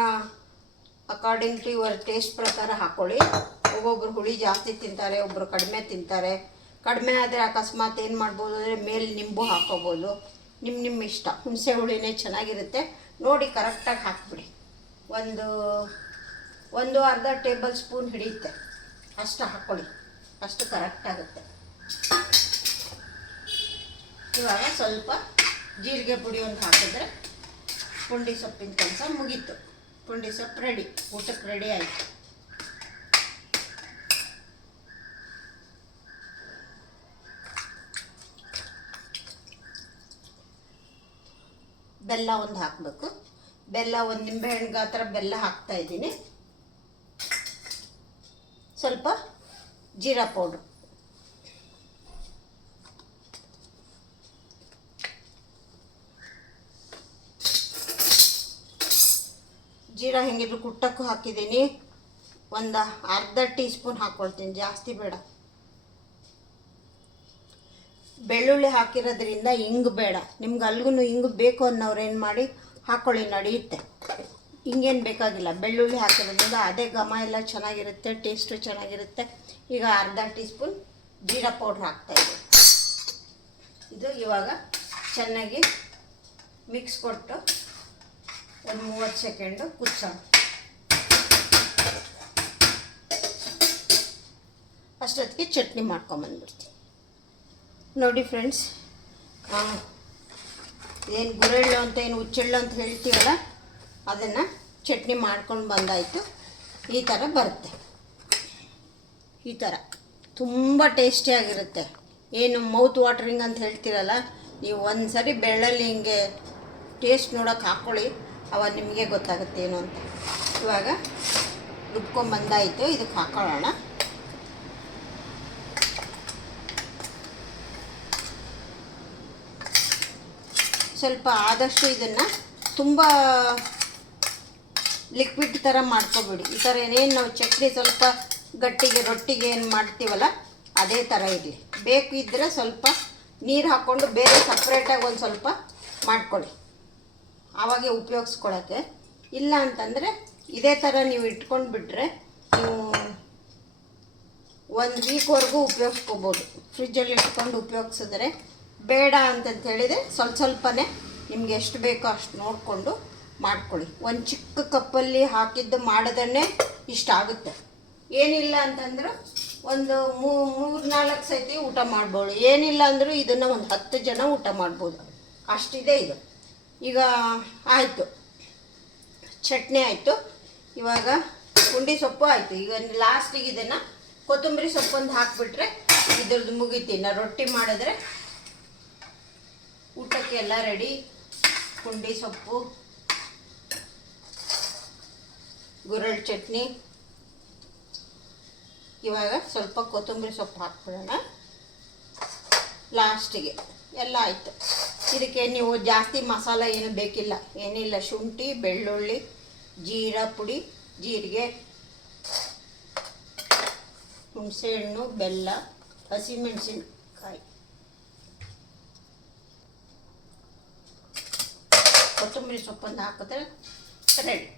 ಅಕಾರ್ಡಿಂಗ್ ಟು ಯುವರ್ ಟೇಸ್ಟ್ ಪ್ರಕಾರ ಹಾಕ್ಕೊಳ್ಳಿ. ಒಬ್ಬೊಬ್ರು ಹುಳಿ ಜಾಸ್ತಿ ತಿಂತಾರೆ, ಒಬ್ಬರು ಕಡಿಮೆ ತಿಂತಾರೆ. ಕಡಿಮೆ ಆದರೆ ಅಕಸ್ಮಾತ್ ಏನು ಮಾಡ್ಬೋದು ಅಂದರೆ ಮೇಲೆ ನಿಂಬು ಹಾಕ್ಕೋಬೋದು. ನಿಮ್ಮ ಇಷ್ಟ. ಹುಣಸೆ ಹುಳಿನೇ ಚೆನ್ನಾಗಿರುತ್ತೆ. ನೋಡಿ ಕರೆಕ್ಟಾಗಿ ಹಾಕ್ಬಿಡಿ. ಒಂದು ಅರ್ಧ ಟೇಬಲ್ ಸ್ಪೂನ್ ಹಿಡಿಯುತ್ತೆ ಅಷ್ಟು ಹಾಕ್ಕೊಳ್ಳಿ, ಅಷ್ಟು ಕರೆಕ್ಟಾಗುತ್ತೆ. ಇವಾಗ ಸ್ವಲ್ಪ ಜೀರಿಗೆ ಪುಡಿ ಒಂದು ಹಾಕಿದ್ರೆ ಪುಂಡಿ ಸೊಪ್ಪಿನ ಕೆಲಸ ಮುಗೀತು. ಪುಂಡಿ ಸೊಪ್ಪು ರೆಡಿ, ಊಟಕ್ಕೆ ರೆಡಿ ಆಯಿತು. ಬೆಲ್ಲ ಒಂದು ಹಾಕಬೇಕು. ಬೆಲ್ಲ ಒಂದು ನಿಂಬೆಹಣ್ಣು ಗಾತ್ರ ಬೆಲ್ಲ ಹಾಕ್ತಾಯಿದ್ದೀನಿ. ಸ್ವಲ್ಪ ಜೀರಾ ಪೌಡ್ರು, ಜೀರಾ ಹೆಂಗಿದ್ರು ಕುಟ್ಟಕ್ಕೂ ಹಾಕಿದ್ದೀನಿ. ಒಂದು ಅರ್ಧ ಟೀ ಸ್ಪೂನ್ ಹಾಕ್ಕೊಳ್ತೀನಿ, ಜಾಸ್ತಿ ಬೇಡ. ಬೆಳ್ಳುಳ್ಳಿ ಹಾಕಿರೋದ್ರಿಂದ ಹಿಂಗೆ ಬೇಡ, ನಿಮ್ಗೆ ಅಲ್ಗೂ ಹಿಂಗೆ ಬೇಕು ಅನ್ನೋರು ಏನು ಮಾಡಿ ಹಾಕ್ಕೊಳ್ಳಿ, ನಡೆಯುತ್ತೆ. ಹಿಂಗೇನು ಬೇಕಾಗಿಲ್ಲ, ಬೆಳ್ಳುಳ್ಳಿ ಹಾಕಿರೋದ್ರಿಂದ ಅದೇ ಘಮ ಎಲ್ಲ ಚೆನ್ನಾಗಿರುತ್ತೆ, ಟೇಸ್ಟು ಚೆನ್ನಾಗಿರುತ್ತೆ. ಈಗ ಅರ್ಧ ಟೀ ಸ್ಪೂನ್ ಜೀರಾ ಪೌಡ್ರ್ ಹಾಕ್ತಾಯಿದ್ದೀವಿ. ಇದು ಇವಾಗ ಚೆನ್ನಾಗಿ ಮಿಕ್ಸ್ ಕೊಟ್ಟು ಒಂದು 30 ಸೆಕೆಂಡು ಕುದಿಸೋಣ. ಅಷ್ಟೊತ್ತಿಗೆ ಚಟ್ನಿ ಮಾಡ್ಕೊಂಬಂದ್ಬಿಡ್ತೀನಿ. ನೋಡಿ ಫ್ರೆಂಡ್ಸ್, ಏನು ಗುರೆಳ್ಳು ಅಂತ ಏನು ಹುಚ್ಚೆಳ್ಳು ಅಂತ ಹೇಳ್ತೀವಲ್ಲ, ಅದನ್ನು ಚಟ್ನಿ ಮಾಡ್ಕೊಂಡು ಬಂದಾಯಿತು. ಈ ಥರ ಬರುತ್ತೆ, ಈ ಥರ ತುಂಬ ಟೇಸ್ಟಿಯಾಗಿರುತ್ತೆ. ಏನು ಮೌತ್ ವಾಟ್ರಿಂಗ್ ಅಂತ ಹೇಳ್ತೀರಲ್ಲ, ನೀವು ಒಂದು ಸರಿ ಬೆಳ್ಳಲ್ಲಿ ಹಿಂಗೆ ಟೇಸ್ಟ್ ನೋಡೋಕೆ ಹಾಕ್ಕೊಳ್ಳಿ, ಅವಾಗ ನಿಮಗೆ ಗೊತ್ತಾಗುತ್ತೆ ಏನು ಅಂತ. ಇವಾಗ ರುಬ್ಕೊಂಬಂದಾಯಿತು, ಇದಕ್ಕೆ ಹಾಕೊಳ್ಳೋಣ. ಸ್ವಲ್ಪ ಆದಷ್ಟು ಇದನ್ನು ತುಂಬ ಲಿಕ್ವಿಡ್ ಥರ ಮಾಡ್ಕೊಬೇಡಿ. ಈ ಥರ ಏನೇನು ನಾವು ಚಟ್ನಿ ಸ್ವಲ್ಪ ಗಟ್ಟಿಗೆ ರೊಟ್ಟಿಗೆ ಏನು ಮಾಡ್ತೀವಲ್ಲ ಅದೇ ಥರ ಇರಲಿ. ಬೇಕು ಇದ್ದರೆ ಸ್ವಲ್ಪ ನೀರು ಹಾಕ್ಕೊಂಡು ಬೇರೆ ಸಪ್ರೇಟಾಗಿ ಒಂದು ಸ್ವಲ್ಪ ಮಾಡ್ಕೊಳ್ಳಿ, ಆವಾಗೆ ಉಪಯೋಗಿಸ್ಕೊಳ್ಳೋಕ್ಕೆ. ಇಲ್ಲ ಅಂತಂದರೆ ಇದೇ ಥರ ನೀವು ಇಟ್ಕೊಂಡು ಬಿಟ್ಟರೆ ನೀವು 1 ವೀಕ್ವರೆಗೂ ಉಪಯೋಗಿಸ್ಕೋಬೋದು. ಫ್ರಿಜ್ಜಲ್ಲಿ ಇಟ್ಕೊಂಡು ಉಪಯೋಗಿಸಿದ್ರೆ, ಬೇಡ ಅಂತಂತ ಹೇಳಿದರೆ ಸ್ವಲ್ಪನೇ ನಿಮ್ಗೆ ಎಷ್ಟು ಬೇಕೋ ಅಷ್ಟು ನೋಡಿಕೊಂಡು ಮಾಡ್ಕೊಳ್ಳಿ. ಒಂದು ಚಿಕ್ಕ ಕಪ್ಪಲ್ಲಿ ಹಾಕಿದ್ದು ಮಾಡೋದನ್ನೇ ಇಷ್ಟ ಆಗುತ್ತೆ. ಏನಿಲ್ಲ ಅಂತಂದ್ರೆ ಒಂದು 3-4 ಸತಿ ಊಟ ಮಾಡ್ಬೋದು. ಏನಿಲ್ಲ ಅಂದರೂ ಇದನ್ನು ಒಂದು 10 ಜನ ಊಟ ಮಾಡ್ಬೋದು, ಅಷ್ಟಿದೆ ಇದು. ಈಗ ಆಯಿತು, ಚಟ್ನಿ ಆಯಿತು. ಇವಾಗ ಪುಂಡಿ ಸೊಪ್ಪು ಆಯಿತು. ಈಗ ಲಾಸ್ಟಿಗೆ ಇದನ್ನು ಕೊತ್ತಂಬರಿ ಸೊಪ್ಪೊಂದು ಹಾಕಿಬಿಟ್ರೆ ಇದ್ರದ್ದು ಮುಗಿತೀನಿ. ರೊಟ್ಟಿ ಮಾಡಿದ್ರೆ ಊಟಕ್ಕೆಲ್ಲ ರೆಡಿ. ಪುಂಡಿ ಸೊಪ್ಪು, ಗುರೆಳ್ಳು ಚಟ್ನಿ. ಇವಾಗ ಸ್ವಲ್ಪ ಕೊತ್ತಂಬರಿ ಸೊಪ್ಪು ಹಾಕ್ಬಿಡೋಣ ಲಾಸ್ಟಿಗೆ. ಎಲ್ಲ ಆಯಿತು. ಇದಕ್ಕೆ ನೀವು ಜಾಸ್ತಿ ಮಸಾಲ ಏನು ಬೇಕಿಲ್ಲ, ಏನಿಲ್ಲ. ಶುಂಠಿ, ಬೆಳ್ಳುಳ್ಳಿ, ಜೀರಾ ಪುಡಿ, ಜೀರಿಗೆ, ಹುಣಸೆಹಣ್ಣು, ಬೆಲ್ಲ, ಹಸಿಮೆಣಸಿನಕಾಯಿ, ಕೊತ್ತಂಬರಿ ಸೊಪ್ಪನ್ನು ಹಾಕಿದ್ರೆ ರೆಡಿ.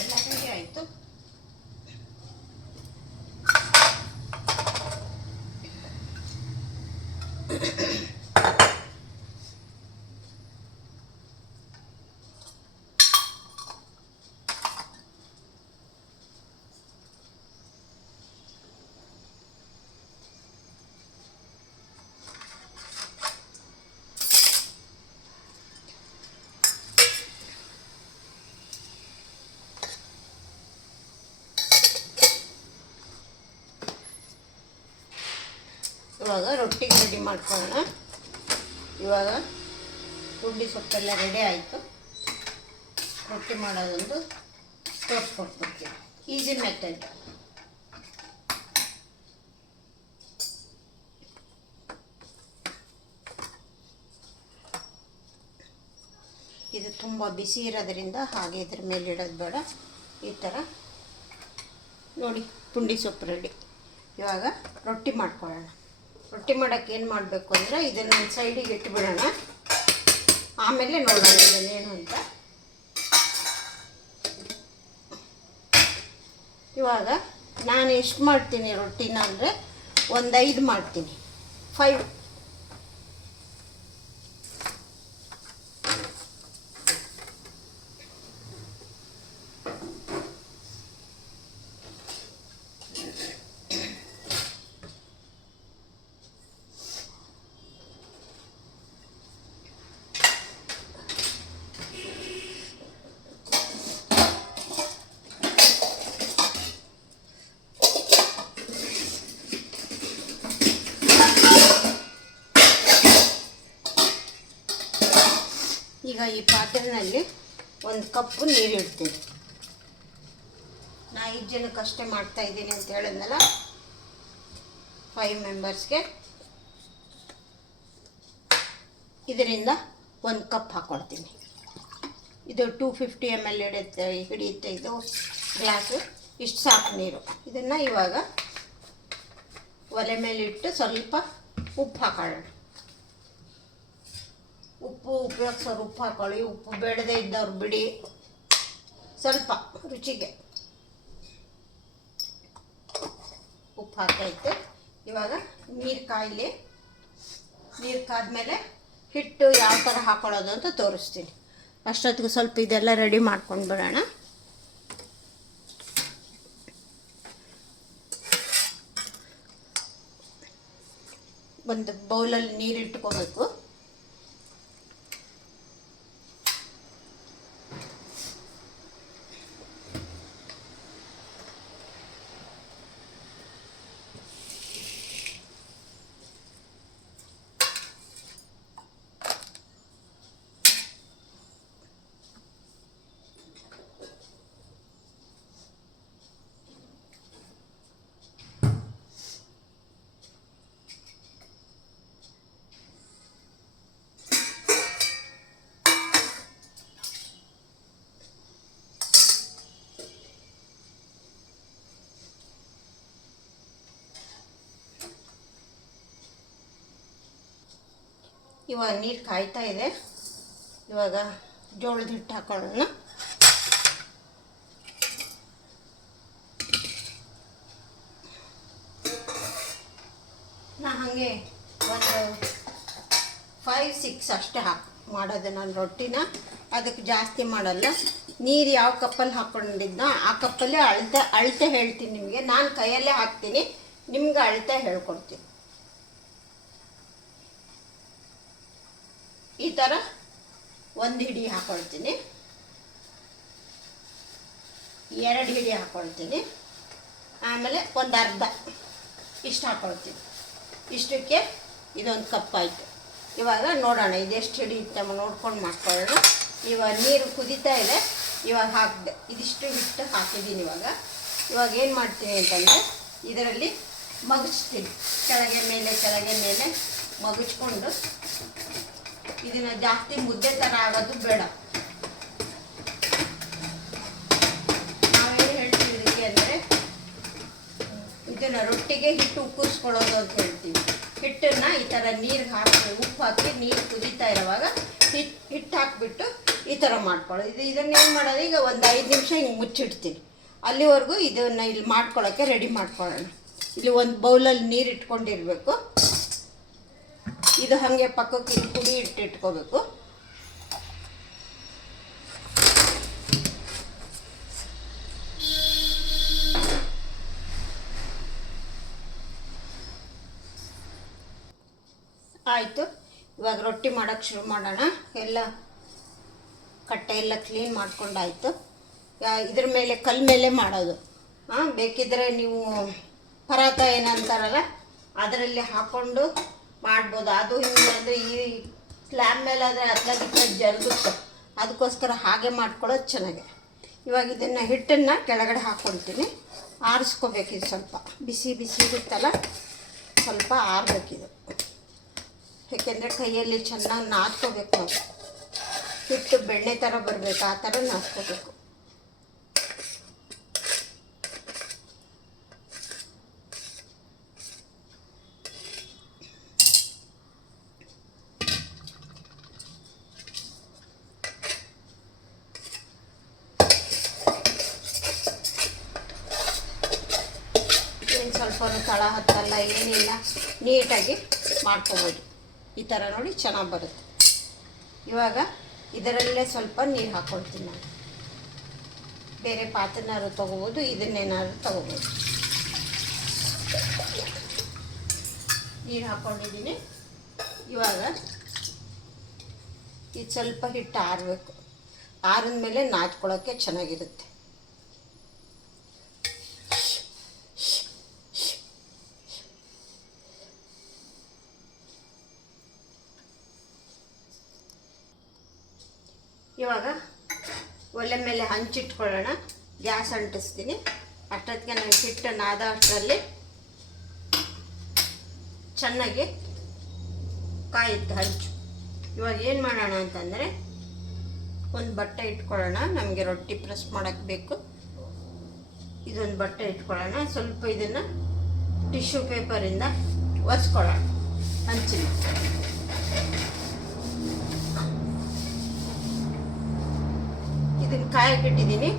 ಎಲ್ಲ ರೆಡಿ ಆಯಿತು. ಇವಾಗ ರೊಟ್ಟಿಗೆ ರೆಡಿ ಮಾಡ್ಕೊಳ್ಳೋಣ. ಇವಾಗ ಪುಂಡಿ ಸೊಪ್ಪೆಲ್ಲ ರೆಡಿ ಆಯಿತು. ರೊಟ್ಟಿ ಮಾಡೋದೊಂದು ತೋರಿಸ್ಕೊಟ್ಬಿಡ್ತೀನಿ. Easy method. ಇದು ತುಂಬ ಬಿಸಿ ಇರೋದ್ರಿಂದ ಹಾಗೆ ಇದ್ರ ಮೇಲೆ ಇಡೋದು ಬೇಡ. ಈ ಥರ ನೋಡಿ, ಪುಂಡಿ ಸೊಪ್ಪು ರೆಡಿ. ಇವಾಗ ರೊಟ್ಟಿ ಮಾಡ್ಕೊಳ್ಳೋಣ. ರೊಟ್ಟಿ ಮಾಡೋಕ್ಕೆ ಏನು ಮಾಡಬೇಕು ಅಂದರೆ ಇದನ್ನು ಒಂದು ಸೈಡಿಗೆ ಇಟ್ಟುಬಿಡೋಣ, ಆಮೇಲೆ ನೋಡೋಣ ಇದನ್ನೇನು ಅಂತ. ಇವಾಗ ನಾನು ಎಷ್ಟು ಮಾಡ್ತೀನಿ ರೊಟ್ಟಿನ ಅಂದರೆ ಒಂದು 5 ಮಾಡ್ತೀನಿ. 5 ಈಗ ಈ ಪಾತ್ರೆಯಲ್ಲಿ 1 ಕಪ್ಪು ನೀರು ಇಡ್ತೀನಿ. ನಾ 5 ಜನಕ್ಕಷ್ಟೇ ಮಾಡ್ತಾಯಿದ್ದೀನಿ ಅಂತ ಹೇಳಿದ್ನಲ್ಲ, 5 ಮೆಂಬರ್ಸ್ಗೆ. ಇದರಿಂದ 1 ಕಪ್ ಹಾಕ್ಕೊಳ್ತೀನಿ. ಇದು 250 ml ಹಿಡಿಯುತ್ತೆ ಇದು ಗ್ಲಾಸು. ಇಷ್ಟು ಸಾಕು ನೀರು. ಇದನ್ನು ಇವಾಗ ಒಲೆ ಮೇಲೆ ಇಟ್ಟು ಸ್ವಲ್ಪ ಉಪ್ಪು ಹಾಕೊಳ್ಳೋಣ. ಉಪ್ಪು ಉಪಯೋಗಿಸೋರು ಉಪ್ಪು ಹಾಕೊಳ್ಳಿ, ಉಪ್ಪು ಬೇಡದೇ ಇದ್ದವ್ರು ಬಿಡಿ. ಸ್ವಲ್ಪ ರುಚಿಗೆ ಉಪ್ಪು ಹಾಕೈತೆ. ಇವಾಗ ನೀರು ಕಾಯಲಿ. ನೀರು ಕಾದ್ಮೇಲೆ ಹಿಟ್ಟು ಯಾವ ಥರ ಹಾಕೊಳ್ಳೋದು ಅಂತ ತೋರಿಸ್ತೀನಿ. ಅಷ್ಟೊತ್ತಿಗೆ ಸ್ವಲ್ಪ ಇದೆಲ್ಲ ರೆಡಿ ಮಾಡ್ಕೊಂಡು ಬಿಡೋಣ. ಒಂದು ಬೌಲಲ್ಲಿ ನೀರು ಇಟ್ಕೋಬೇಕು. ಇವಾಗ ನೀರು ಕಾಯ್ತಾ ಇದೆ. ಇವಾಗ ಜೋಳದ ಹಿಟ್ಟು ಹಾಕೊಳ್ಳೋಣ. ನಾ ಹಾಗೆ ಒಂದು 5-6 ಅಷ್ಟೇ ಮಾಡೋದು ನಾನು ರೊಟ್ಟಿನ. ಅದಕ್ಕೆ ಜಾಸ್ತಿ ಮಾಡಲ್ಲ. ನೀರು ಯಾವ ಕಪ್ಪಲ್ಲಿ ಹಾಕ್ಕೊಂಡಿದ್ದೋ ಆ ಕಪ್ಪಲ್ಲೇ ಅಳತೆ ಹೇಳ್ತೀನಿ ನಿಮಗೆ. ನಾನು ಕೈಯಲ್ಲೇ ಹಾಕ್ತೀನಿ, ನಿಮ್ಗೆ ಅಳತೆ ಹೇಳ್ಕೊಡ್ತೀನಿ. ಈ ಥರ 1 ಹಿಡಿ ಹಾಕ್ಕೊಳ್ತೀನಿ, 2 ಹಿಡಿ ಹಾಕ್ಕೊಳ್ತೀನಿ, ಆಮೇಲೆ ಒಂದು ಅರ್ಧ ಇಷ್ಟು ಹಾಕ್ಕೊಳ್ತೀನಿ. ಇಷ್ಟಕ್ಕೆ ಇದೊಂದು ಕಪ್ ಆಯಿತು. ಇವಾಗ ನೋಡೋಣ ಇದೆಷ್ಟು ಹಿಡಿಯುತ್ತೆ ನೋಡ್ಕೊಂಡು ಮಾಡ್ಕೊಳ್ಳೋಣ. ಇವಾಗ ನೀರು ಕುದೀತಾ ಇದೆ. ಇವಾಗ ಹಾಕಿದೆ, ಇದಿಷ್ಟು ಹಿಟ್ಟು ಹಾಕಿದ್ದೀನಿ. ಇವಾಗ ಏನು ಮಾಡ್ತೀನಿ ಅಂತಂದರೆ ಇದರಲ್ಲಿ ಮಗುಚ್ತೀನಿ. ಕೆಳಗೆ ಮೇಲೆ ಮಗುಚ್ಕೊಂಡು ಇದನ್ನು ಜಾಸ್ತಿ ಮುದ್ದೆ ಥರ ಆಗೋದು ಬೇಡ. ನಾವೇನು ಹೇಳ್ತೀವಿ ಇದಕ್ಕೆ ಅಂದರೆ ಇದನ್ನು ರೊಟ್ಟಿಗೆ ಹಿಟ್ಟು ಉಕ್ಕಿಸ್ಕೊಳ್ಳೋದು ಅಂತ ಹೇಳ್ತೀವಿ. ಹಿಟ್ಟನ್ನು ಈ ಥರ ನೀರಿಗೆ ಹಾಕಿ ಉಪ್ಪು ಹಾಕಿ ನೀರು ಕುದೀತಾ ಇರುವಾಗ ಹಿಟ್ಟು ಹಾಕಿಬಿಟ್ಟು ಈ ಥರ ಮಾಡ್ಕೊಳ್ಳೋದು. ಇದನ್ನೇನು ಮಾಡೋದು, ಈಗ ಒಂದು 5 ನಿಮಿಷ ಹಿಂಗೆ ಮುಚ್ಚಿಡ್ತೀನಿ. ಅಲ್ಲಿವರೆಗೂ ಇದನ್ನು ಇಲ್ಲಿ ಮಾಡ್ಕೊಳ್ಳೋಕ್ಕೆ ರೆಡಿ ಮಾಡ್ಕೊಳ್ಳೋಣ. ಇಲ್ಲಿ ಒಂದು ಬೌಲಲ್ಲಿ ನೀರು ಇಟ್ಕೊಂಡಿರಬೇಕು. ಇದು ಹಾಗೆ ಪಕ್ಕಕ್ಕೆ ಪುಡಿ ಇಟ್ಕೋಬೇಕು. ಆಯಿತು. ಇವಾಗ ರೊಟ್ಟಿ ಮಾಡೋಕ್ಕೆ ಶುರು ಮಾಡೋಣ. ಎಲ್ಲ ಕಟ್ಟೆ ಎಲ್ಲ ಕ್ಲೀನ್ ಮಾಡ್ಕೊಂಡಾಯಿತು. ಇದ್ರ ಮೇಲೆ ಕಲ್ಲು ಮೇಲೆ ಮಾಡೋದು. ಬೇಕಿದ್ದರೆ ನೀವು ಪರಾತ ಏನಂತಾರಲ್ಲ ಅದರಲ್ಲಿ ಹಾಕ್ಕೊಂಡು ಮಾಡ್ಬೋದು. ಅದು ಹಿಂಗೆ ಅಂದರೆ ಈ ಸ್ಲ್ಯಾಬ್ ಮೇಲೆ ಆದರೆ ಅತ್ಲಾಗಿತ್ತ ಜರುಗುತ್ತೆ. ಅದಕ್ಕೋಸ್ಕರ ಹಾಗೆ ಮಾಡ್ಕೊಳ್ಳೋದು ಚೆನ್ನಾಗಿ. ಇವಾಗ ಇದನ್ನು ಹಿಟ್ಟನ್ನು ಕೆಳಗಡೆ ಹಾಕ್ಕೊಳ್ತೀನಿ. ಆರಿಸ್ಕೋಬೇಕಿದು. ಸ್ವಲ್ಪ ಬಿಸಿ ಇರುತ್ತಲ್ಲ, ಸ್ವಲ್ಪ ಆರಬೇಕಿದು. ಏಕೆಂದರೆ ಕೈಯಲ್ಲಿ ಚೆನ್ನಾಗಿ ನಾದ್ಕೋಬೇಕು ನಾವು. ಹಿಟ್ಟು ಬೆಣ್ಣೆ ಥರ ಬರಬೇಕು, ಆ ಥರ ನಾದ್ಕೋಬೇಕು. ಸ್ವಲ್ಪ ತಳ ಹತ್ತಲ್ಲ, ಏನಿಲ್ಲ, ನೀಟಾಗಿ ಮಾಡ್ಕೊಬೋದು. ಈ ಥರ ನೋಡಿ ಚೆನ್ನಾಗಿ ಬರುತ್ತೆ. ಇವಾಗ ಇದರಲ್ಲೇ ಸ್ವಲ್ಪ ನೀರು ಹಾಕ್ಕೊಳ್ತೀನಿ ನಾನು. ಬೇರೆ ಪಾತ್ರೆನಾದ್ರು ತೊಗೋಬೋದು, ಇದನ್ನೇನಾದ್ರು ತೊಗೋಬೋದು. ನೀರು ಹಾಕ್ಕೊಂಡಿದ್ದೀನಿ. ಇವಾಗ ಇದು ಸ್ವಲ್ಪ ಹಿಟ್ಟು ಆರಬೇಕು. ಆರಿದ ಮೇಲೆ ನಾದ್ಕೊಳ್ಳೋಕ್ಕೆ ಚೆನ್ನಾಗಿರುತ್ತೆ. ಇವಾಗ ಒಲೆ ಮೇಲೆ ಹಂಚಿಟ್ಕೊಳ್ಳೋಣ. ಗ್ಯಾಸ್ ಅಂಟಿಸ್ತೀನಿ. ಅಷ್ಟೊತ್ತಿಗೆ ನಾನು ಹಿಟ್ಟು ನಾದ ಅಷ್ಟರಲ್ಲಿ ಚೆನ್ನಾಗಿ ಕಾಯುತ್ತೆ ಹಂಚು. ಇವಾಗ ಏನು ಮಾಡೋಣ ಅಂತಂದರೆ ಒಂದು ಬಟ್ಟೆ ಇಟ್ಕೊಳ್ಳೋಣ. ನಮಗೆ ರೊಟ್ಟಿ ಪ್ರೆಸ್ ಮಾಡೋಕ್ಕೆ ಬೇಕು. ಇದೊಂದು ಬಟ್ಟೆ ಇಟ್ಕೊಳ್ಳೋಣ. ಸ್ವಲ್ಪ ಇದನ್ನು ಟಿಶ್ಯೂ ಪೇಪರಿಂದ ಒರೆಸ್ಕೊಳ್ಳೋಣ ಹಂಚಿನ. ಇದನ್ನು ಕಾಯಕ್ಕೆ ಇಟ್ಟಿದ್ದೀನಿ.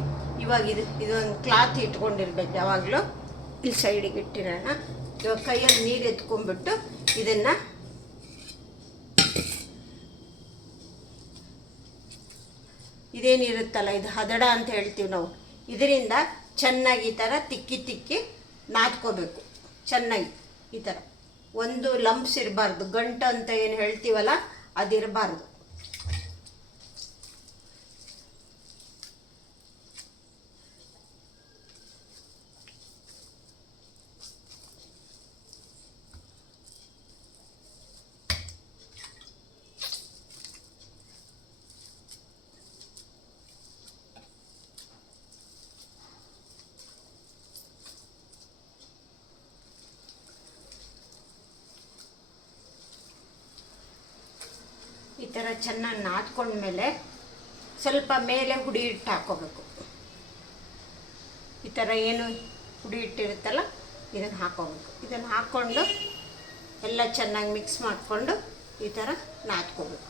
ಇವಾಗ ಇದೊಂದು ಕ್ಲಾತ್ ಇಟ್ಕೊಂಡಿರ್ಬೇಕು ಯಾವಾಗಲೂ. ಇಲ್ಲಿ ಸೈಡಿಗೆ ಇಟ್ಟಿರೋಣ. ಇವಾಗ ಕೈಯಲ್ಲಿ ನೀರು ಎತ್ಕೊಂಡ್ಬಿಟ್ಟು ಇದನ್ನು ಇದೇನಿರುತ್ತಲ್ಲ ಇದು ಹದಡ ಅಂತ ಹೇಳ್ತೀವಿ ನಾವು. ಇದರಿಂದ ಚೆನ್ನಾಗಿ ಈ ಥರ ತಿಕ್ಕಿ ನಾದ್ಕೋಬೇಕು. ಚೆನ್ನಾಗಿ ಈ ಥರ ಒಂದು ಲಂಪ್ಸ್ ಇರಬಾರ್ದು. ಗಂಟು ಅಂತ ಏನು ಹೇಳ್ತೀವಲ್ಲ ಅದಿರಬಾರ್ದು. ಈ ಥರ ಚೆನ್ನಾಗಿ ನಾದ್ಕೊಂಡ್ಮೇಲೆ ಸ್ವಲ್ಪ ಮೇಲೆ ಹುಡಿ ಹಿಟ್ಟು ಹಾಕ್ಕೋಬೇಕು. ಈ ಥರ ಏನು ಹುಡಿ ಹಿಟ್ಟಿರುತ್ತಲ್ಲ ಇದನ್ನು ಹಾಕ್ಕೋಬೇಕು. ಇದನ್ನು ಹಾಕ್ಕೊಂಡು ಎಲ್ಲ ಚೆನ್ನಾಗಿ ಮಿಕ್ಸ್ ಮಾಡಿಕೊಂಡು ಈ ಥರ ನಾದ್ಕೋಬೇಕು.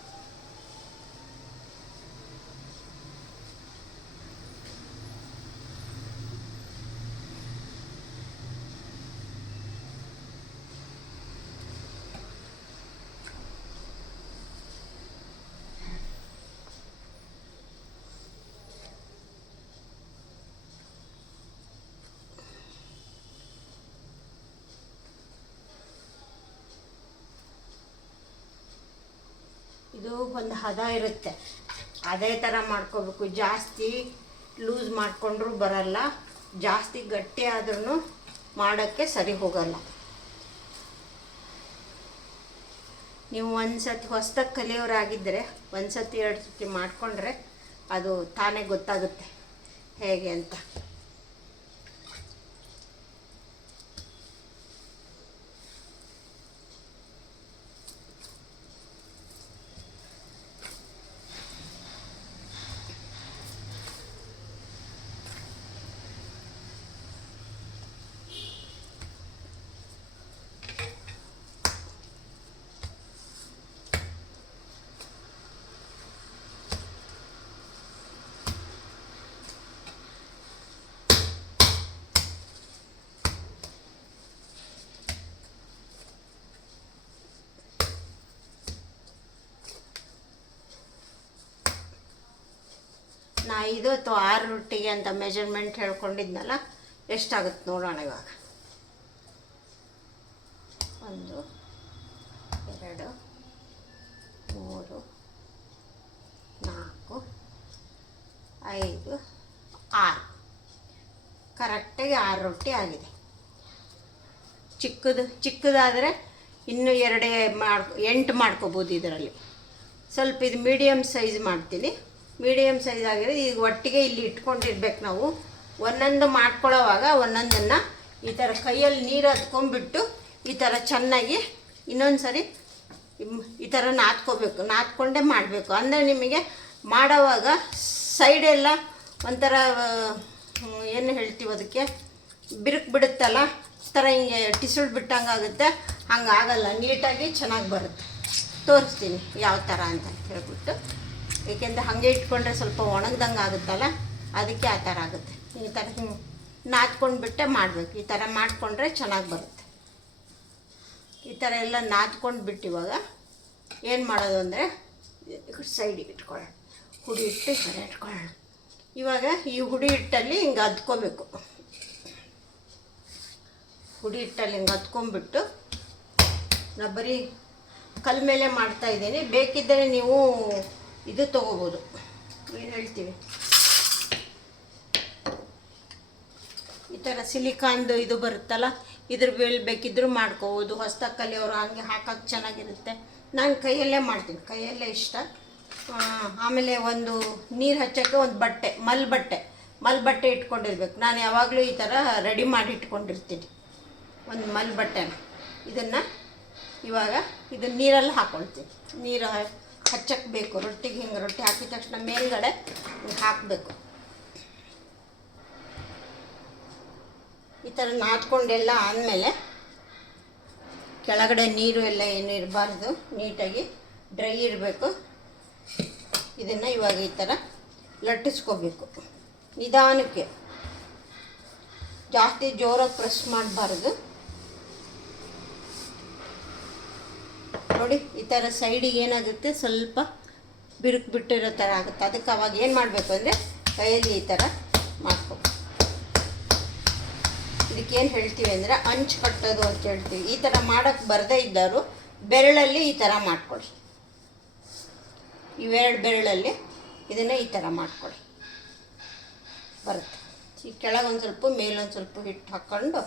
ಇದು ಒಂದು ಹದ ಇರುತ್ತೆ, ಅದೇ ಥರ ಮಾಡ್ಕೋಬೇಕು. ಜಾಸ್ತಿ ಲೂಸ್ ಮಾಡಿಕೊಂಡ್ರೂ ಬರಲ್ಲ, ಜಾಸ್ತಿ ಗಟ್ಟಿ ಆದ್ರೂ ಮಾಡೋಕ್ಕೆ ಸರಿ ಹೋಗಲ್ಲ. ನೀವು ಒಂದು ಸತಿ ಹೊಸ್ದಾಗಿ ಕಲಿಯೋರಾಗಿದ್ದರೆ ಒಂದು ಸತಿ 2 ಸತಿ ಮಾಡಿಕೊಂಡ್ರೆ ಅದು ತಾನೇ ಗೊತ್ತಾಗುತ್ತೆ ಹೇಗೆ ಅಂತ. ನಾ 5 ಅಥವಾ 6 ರೊಟ್ಟಿಗೆ ಅಂತ ಮೆಜರ್ಮೆಂಟ್ ಹೇಳ್ಕೊಂಡಿದ್ನಲ್ಲ, ಎಷ್ಟಾಗುತ್ತೆ ನೋಡೋಣ ಇವಾಗ. 1 2 3 4 5 6 ಕರೆಕ್ಟಾಗಿ 6 ರೊಟ್ಟಿ ಆಗಿದೆ. ಚಿಕ್ಕದಾದರೆ ಇನ್ನೂ 8 ಮಾಡ್ಕೋಬೋದು ಇದರಲ್ಲಿ. ಸ್ವಲ್ಪ ಇದು ಮೀಡಿಯಮ್ ಸೈಜ್ ಮಾಡ್ತೀನಿ. ಮೀಡಿಯಮ್ ಸೈಜ್ ಆಗಿರೋದು ಈಗ ಒಟ್ಟಿಗೆ ಇಲ್ಲಿ ಇಟ್ಕೊಂಡಿರ್ಬೇಕು ನಾವು. ಒಂದೊಂದು ಮಾಡ್ಕೊಳ್ಳೋವಾಗ ಒಂದೊಂದನ್ನು ಈ ಥರ ಕೈಯಲ್ಲಿ ನೀರು ಹತ್ಕೊಂಡ್ಬಿಟ್ಟು ಈ ಥರ ಚೆನ್ನಾಗಿ ಇನ್ನೊಂದು ಸರಿ ಈ ಥರ ನಾದ್ಕೋಬೇಕು. ನಾದ್ಕೊಂಡೇ ಮಾಡಬೇಕು. ಅಂದರೆ ನಿಮಗೆ ಮಾಡೋವಾಗ ಸೈಡೆಲ್ಲ ಒಂಥರ ಏನು ಹೇಳ್ತೀವಿ ಅದಕ್ಕೆ ಬಿರುಕು ಬಿಡುತ್ತಲ್ಲ, ಥರ ಹಿಂಗೆ ಟಿಸುಳು ಬಿಟ್ಟಂಗಾಗುತ್ತೆ. ಹಂಗಾಗಲ್ಲ, ನೀಟಾಗಿ ಚೆನ್ನಾಗಿ ಬರುತ್ತೆ. ತೋರಿಸ್ತೀನಿ ಯಾವ ಥರ ಅಂತ ಹೇಳ್ಬಿಟ್ಟು. ಏಕೆಂದರೆ ಹಾಗೆ ಇಟ್ಕೊಂಡ್ರೆ ಸ್ವಲ್ಪ ಒಣಗ್ದಂಗೆ ಆಗುತ್ತಲ್ಲ, ಅದಕ್ಕೆ ಆ ಥರ ಆಗುತ್ತೆ. ಈ ಥರ ಹಿಂಗೆ ನಾದ್ಕೊಂಡ್ಬಿಟ್ಟೆ ಮಾಡಬೇಕು. ಈ ಥರ ಮಾಡಿಕೊಂಡ್ರೆ ಚೆನ್ನಾಗಿ ಬರುತ್ತೆ. ಈ ಥರ ಎಲ್ಲ ನಾದ್ಕೊಂಡ್ಬಿಟ್ಟು ಇವಾಗ ಏನು ಮಾಡೋದು ಅಂದರೆ ಸೈಡಿಗೆ ಇಟ್ಕೊಳ್ಳೋಣ. ಹುಡಿ ಹಿಟ್ಟು ಈ ಥರ ಇಟ್ಕೊಳ್ಳೋಣ. ಇವಾಗ ಈ ಹುಡಿ ಹಿಟ್ಟಲ್ಲಿ ಹಿಂಗೆ ಅದ್ಕೋಬೇಕು. ಹುಡಿ ಹಿಟ್ಟಲ್ಲಿ ಹಿಂಗೆ ಹತ್ಕೊಂಡ್ಬಿಟ್ಟು ನಾ ಬರೀ ಕಲ್ ಮೇಲೆ ಮಾಡ್ತಾಯಿದ್ದೀನಿ. ಬೇಕಿದ್ದರೆ ನೀವು ಇದು ತೊಗೋಬೋದು, ಏನು ಹೇಳ್ತೀವಿ, ಈ ಥರ ಸಿಲಿಕಾನ್ದು ಇದು ಬರುತ್ತಲ್ಲ, ಇದ್ರ ಮೇಲೆ ಬೇಕಿದ್ದರೂ ಮಾಡ್ಕೋಬೋದು. ಹೊಸ್ದಾಗಿ ಕಲಿಯೋರು ಹಂಗೆ ಹಾಕೋಕ್ಕೆ ಚೆನ್ನಾಗಿರುತ್ತೆ. ನಾನು ಕೈಯಲ್ಲೇ ಮಾಡ್ತೀನಿ, ಕೈಯಲ್ಲೇ ಇಷ್ಟ. ಆಮೇಲೆ ಒಂದು ನೀರು ಹಚ್ಚೋಕ್ಕೆ ಒಂದು ಬಟ್ಟೆ, ಮಲ್ ಬಟ್ಟೆ ಇಟ್ಕೊಂಡಿರ್ಬೇಕು. ನಾನು ಯಾವಾಗಲೂ ಈ ಥರ ರೆಡಿ ಮಾಡಿ ಇಟ್ಕೊಂಡಿರ್ತೀನಿ ಒಂದು ಮಲ್ ಬಟ್ಟೆನ. ಇದನ್ನು ಇವಾಗ ಇದನ್ನು ನೀರಲ್ಲಿ ಹಾಕ್ಕೊಳ್ತೀನಿ. ನೀರು ಹಚ್ಚಕ್ಕೆ ಬೇಕು ರೊಟ್ಟಿಗೆ. ಹಿಂಗೆ ರೊಟ್ಟಿ ಹಾಕಿದ ತಕ್ಷಣ ಮೇಲ್ಗಡೆ ಹಾಕಬೇಕು. ಈ ಥರ ನಾದ್ಕೊಂಡೆಲ್ಲ ಆದಮೇಲೆ ಕೆಳಗಡೆ ನೀರು ಎಲ್ಲ ಏನು ಇರಬಾರ್ದು, ನೀಟಾಗಿ ಡ್ರೈ ಇರಬೇಕು. ಇದನ್ನು ಇವಾಗ ಈ ಥರ ಲಟ್ಟಿಸ್ಕೋಬೇಕು ನಿಧಾನಕ್ಕೆ, ಜಾಸ್ತಿ ಜೋರಾಗಿ ಪ್ರೆಸ್ ಮಾಡಬಾರ್ದು. ನೋಡಿ ಈ ಥರ ಸೈಡಿಗೆ ಏನಾಗುತ್ತೆ, ಸ್ವಲ್ಪ ಬಿರುಕು ಬಿಟ್ಟಿರೋ ಥರ ಆಗುತ್ತೆ. ಅದಕ್ಕೆ ಅವಾಗ ಏನು ಮಾಡಬೇಕು ಅಂದರೆ ಕೈಯಲ್ಲಿ ಈ ಥರ ಮಾಡ್ಕೊ. ಇದಕ್ಕೇನು ಹೇಳ್ತೀವಿ ಅಂದರೆ ಅಂಚು ಕಟ್ಟೋದು ಅಂತ ಹೇಳ್ತೀವಿ. ಈ ಥರ ಮಾಡೋಕ್ಕೆ ಬರದೇ ಇದ್ದವರು ಬೆರಳಲ್ಲಿ ಈ ಥರ ಮಾಡ್ಕೊಳ್ಳಿ. ಇವೆರಡು ಬೆರಳಲ್ಲಿ ಇದನ್ನು ಈ ಥರ ಮಾಡ್ಕೊಳ್ಳಿ, ಬರುತ್ತೆ. ಈ ಕೆಳಗೊಂದು ಸ್ವಲ್ಪ ಮೇಲೊಂದು ಸ್ವಲ್ಪ ಹಿಟ್ಟು ಹಾಕ್ಕೊಂಡು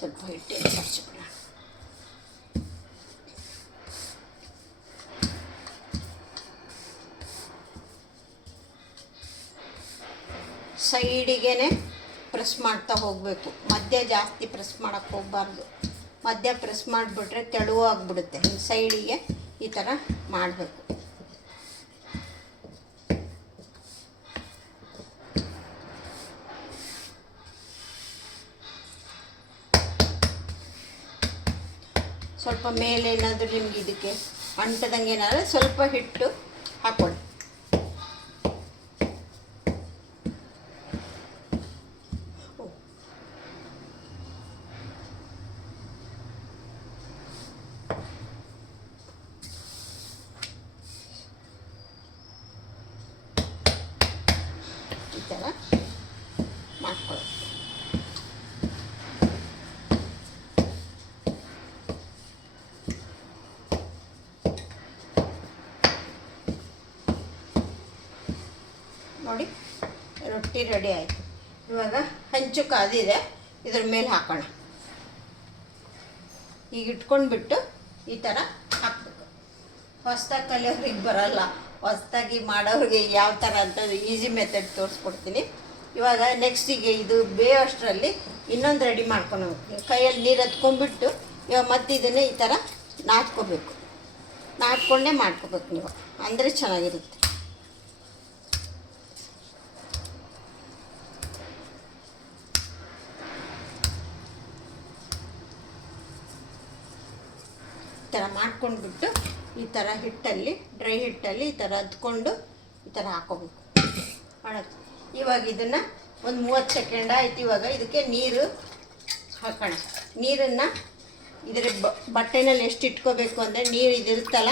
ಸ್ವಲ್ಪ ಹಿಟ್ಟು ಹಚ್ಚಿಬಿಡೋಣ. ಸೈಡಿಗೆ ಪ್ರೆಸ್ ಮಾಡ್ತಾ ಹೋಗಬೇಕು, ಮಧ್ಯ ಜಾಸ್ತಿ ಪ್ರೆಸ್ ಮಾಡೋಕ್ಕೆ ಹೋಗಬಾರ್ದು. ಮಧ್ಯ ಪ್ರೆಸ್ ಮಾಡಿಬಿಟ್ರೆ ತೆಳುವು ಆಗಿಬಿಡುತ್ತೆ. ಸೈಡಿಗೆ ಈ ಥರ ಮಾಡಬೇಕು. ಸ್ವಲ್ಪ ಮೇಲೆ ಏನಾದರೂ ನಿಮ್ಗೆ ಇದಕ್ಕೆ ಅಂಟದಂಗೆ ಏನಾದರೂ ಸ್ವಲ್ಪ ಹಿಟ್ಟು ಹಾಕ್ಕೊಳ್ಳಿ. ಈ ಥರ ಮಾಡ್ಕೊಳ್ಳಿ. ನೋಡಿ ರೊಟ್ಟಿ ರೆಡಿ ಆಯಿತು. ಇವಾಗ ಹಂಚು ಕಾದಿದೆ, ಇದ್ರ ಮೇಲೆ ಹಾಕೋಣ. ಈಗ ಇಟ್ಕೊಂಡ್ಬಿಟ್ಟು ಈ ಥರ ಹಾಕಬೇಕು. ಹೊಸ್ದಾಗಿ ಕಲಿಯೋರಿಗೆ ಬರಲ್ಲ, ಹೊಸ್ದಾಗಿ ಮಾಡೋರಿಗೆ ಯಾವ ಥರ ಅಂತ ಈಸಿ ಮೆಥಡ್ ತೋರಿಸ್ಕೊಡ್ತೀನಿ. ಇವಾಗ ನೆಕ್ಸ್ಟಿಗೆ ಇದು ಬೇಯೋಷ್ಟರಲ್ಲಿ ಇನ್ನೊಂದು ರೆಡಿ ಮಾಡ್ಕೊಂಡು ಕೈಯಲ್ಲಿ ನೀರು ಹತ್ಕೊಂಡ್ಬಿಟ್ಟು ಇವಾಗ ಮತ್ತೆ ಇದನ್ನೇ ಈ ಥರ ನಾದ್ಕೋಬೇಕು. ನಾದ್ಕೊಂಡೇ ಮಾಡ್ಕೋಬೇಕು ನೀವು, ಅಂದರೆ ಚೆನ್ನಾಗಿರುತ್ತೆ. ಈ ಥರ ಮಾಡ್ಕೊಂಡ್ಬಿಟ್ಟು ಈ ಥರ ಹಿಟ್ಟಲ್ಲಿ, ಡ್ರೈ ಹಿಟ್ಟಲ್ಲಿ ಈ ಥರ ಹದ್ಕೊಂಡು ಈ ಥರ ಹಾಕೋಬೇಕು ಮಾಡೋದು. ಇವಾಗ ಇದನ್ನು ಒಂದು 30 ಸೆಕೆಂಡ್ ಆಯ್ತು. ಇವಾಗ ಇದಕ್ಕೆ ನೀರು ಹಾಕೋಣ. ನೀರನ್ನು ಇದರ ಬಟ್ಟೆನಲ್ಲಿ ಎಷ್ಟು ಇಟ್ಕೋಬೇಕು ಅಂದರೆ, ನೀರು ಇದಿರುತ್ತಲ್ಲ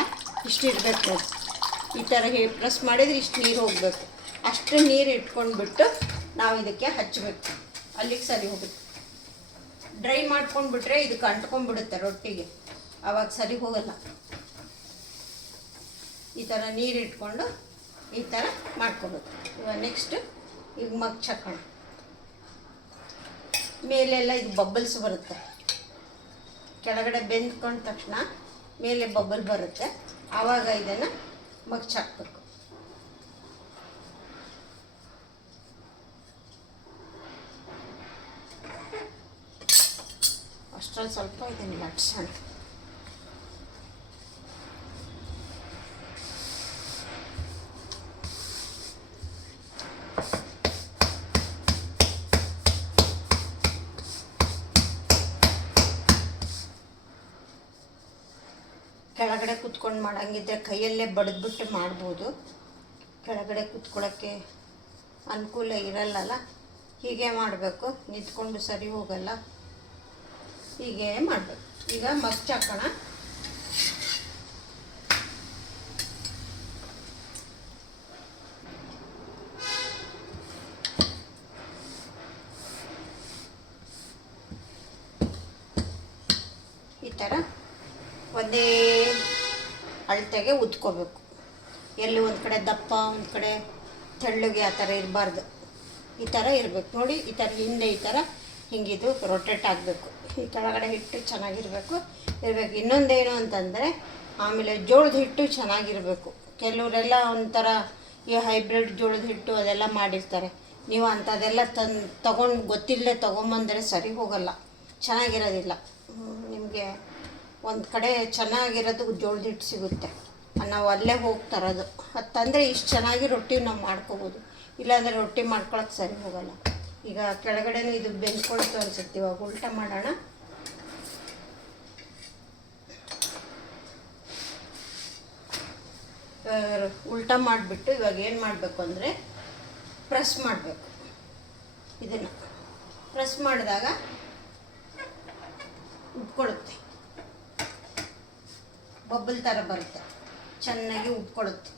ಇಷ್ಟು ಇಡಬೇಕು ನೋಡಿ. ಈ ಥರ ಪ್ರೆಸ್ ಮಾಡಿದರೆ ಇಷ್ಟು ನೀರು ಹೋಗಬೇಕು. ಅಷ್ಟು ನೀರು ಇಟ್ಕೊಂಡ್ಬಿಟ್ಟು ನಾವು ಇದಕ್ಕೆ ಹಚ್ಚಬೇಕು. ಅಲ್ಲಿಗೆ ಸರಿ ಹೋಗುತ್ತೆ. ಡ್ರೈ ಮಾಡ್ಕೊಂಡ್ಬಿಟ್ರೆ ಇದಕ್ಕೆ ಅಂಟ್ಕೊಂಡ್ಬಿಡುತ್ತೆ ರೊಟ್ಟಿಗೆ, ಆವಾಗ ಸರಿ ಹೋಗಲ್ಲ. ಈ ಥರ ನೀರು ಇಟ್ಕೊಂಡು ಈ ಥರ ಮಾಡ್ಕೋಬೇಕು. ಇವಾಗ ನೆಕ್ಸ್ಟ್ ಈಗ ಮಗ್ಚೋಣ. ಮೇಲೆಲ್ಲ ಇದು ಬಬ್ಬಲ್ಸ್ ಬರುತ್ತೆ. ಕೆಳಗಡೆ ಬೆಂದ್ಕೊಂಡ ತಕ್ಷಣ ಮೇಲೆ ಬಬ್ಬಲ್ ಬರುತ್ತೆ, ಆವಾಗ ಇದನ್ನು ಮಗ್ಚಾಕ್ಬೇಕು. ಅಷ್ಟರಲ್ಲಿ ಸ್ವಲ್ಪ ಇದನ್ನು ಲಟ್ಸೋಣ. ಕೆಳಗಡೆ ಕುತ್ಕೊಂಡು ಮಾಡೋಂಗಿದ್ರೆ ಕೈಯಲ್ಲೇ ಬಡಿದ್ಬಿಟ್ಟು ಮಾಡ್ಬೋದು. ಕೆಳಗಡೆ ಕುತ್ಕೊಳ್ಳೋಕ್ಕೆ ಅನುಕೂಲ ಇರಲ್ಲಲ್ಲ, ಹೀಗೆ ಮಾಡಬೇಕು. ನಿಂತ್ಕೊಂಡು ಸರಿ ಹೋಗಲ್ಲ, ಹೀಗೆ ಮಾಡಬೇಕು. ಈಗ ಮಗ್ಚಾಕೋಣ. ಈ ಥರ ಒಂದೇ ಅಳತೆಗೆ ಉತ್ಕೋಬೇಕು. ಎಲ್ಲಿ ಒಂದು ಕಡೆ ದಪ್ಪ, ಒಂದು ಕಡೆ ತೆಳ್ಳಗೆ ಆ ಥರ ಇರಬಾರ್ದು. ಈ ಥರ ಇರಬೇಕು ನೋಡಿ. ಈ ಥರ ಹಿಂದೆ ಈ ಥರ ಹಿಂಗಿದು ರೊಟೇಟ್ ಆಗಬೇಕು. ಈ ಕೆಳಗಡೆ ಹಿಟ್ಟು ಚೆನ್ನಾಗಿರಬೇಕು. ಇನ್ನೊಂದೇನು ಅಂತಂದರೆ ಆಮೇಲೆ ಜೋಳದ ಹಿಟ್ಟು ಚೆನ್ನಾಗಿರಬೇಕು. ಕೆಲವರೆಲ್ಲ ಒಂಥರ ಈ ಹೈಬ್ರಿಡ್ ಜೋಳದ ಹಿಟ್ಟು ಅದೆಲ್ಲ ಮಾಡಿರ್ತಾರೆ. ನೀವು ಅಂಥದ್ದೆಲ್ಲ ತಗೊಂಡು ಗೊತ್ತಿಲ್ಲದೆ ತೊಗೊಂಬಂದರೆ ಸರಿ ಹೋಗಲ್ಲ, ಚೆನ್ನಾಗಿರೋದಿಲ್ಲ. ನಿಮಗೆ ಒಂದು ಕಡೆ ಚೆನ್ನಾಗಿರೋದು ಜೋಳದ ಹಿಟ್ಟು ಸಿಗುತ್ತೆ, ನಾವು ಅಲ್ಲೇ ಹೋಗಿ ತರೋದು. ಅದು ತಂದರೆ ಇಷ್ಟು ಚೆನ್ನಾಗಿ ರೊಟ್ಟಿ ನಾವು ಮಾಡ್ಕೋಬೋದು, ಇಲ್ಲಾಂದರೆ ರೊಟ್ಟಿ ಮಾಡ್ಕೊಳಕ್ಕೆ ಸರಿ ಹೋಗಲ್ಲ. ಈಗ ಕೆಳಗಡೆನೂ ಇದು ಬೆಂದ್ಕೊಳ್ತು ಅನ್ಸುತ್ತೆ. ಇವಾಗ ಉಲ್ಟ ಮಾಡೋಣ. ಉಲ್ಟ ಮಾಡಿಬಿಟ್ಟು ಇವಾಗ ಏನು ಮಾಡಬೇಕು ಅಂದರೆ ಪ್ರೆಸ್ ಮಾಡಬೇಕು. ಇದನ್ನು ಪ್ರೆಸ್ ಮಾಡಿದಾಗ ಉಟ್ಕೊಳ್ಳುತ್ತೆ, ಬಬ್ಬಲ್ ಥರ ಬರುತ್ತೆ, ಚೆನ್ನಾಗಿ ಉಟ್ಕೊಳ್ಳುತ್ತೆ.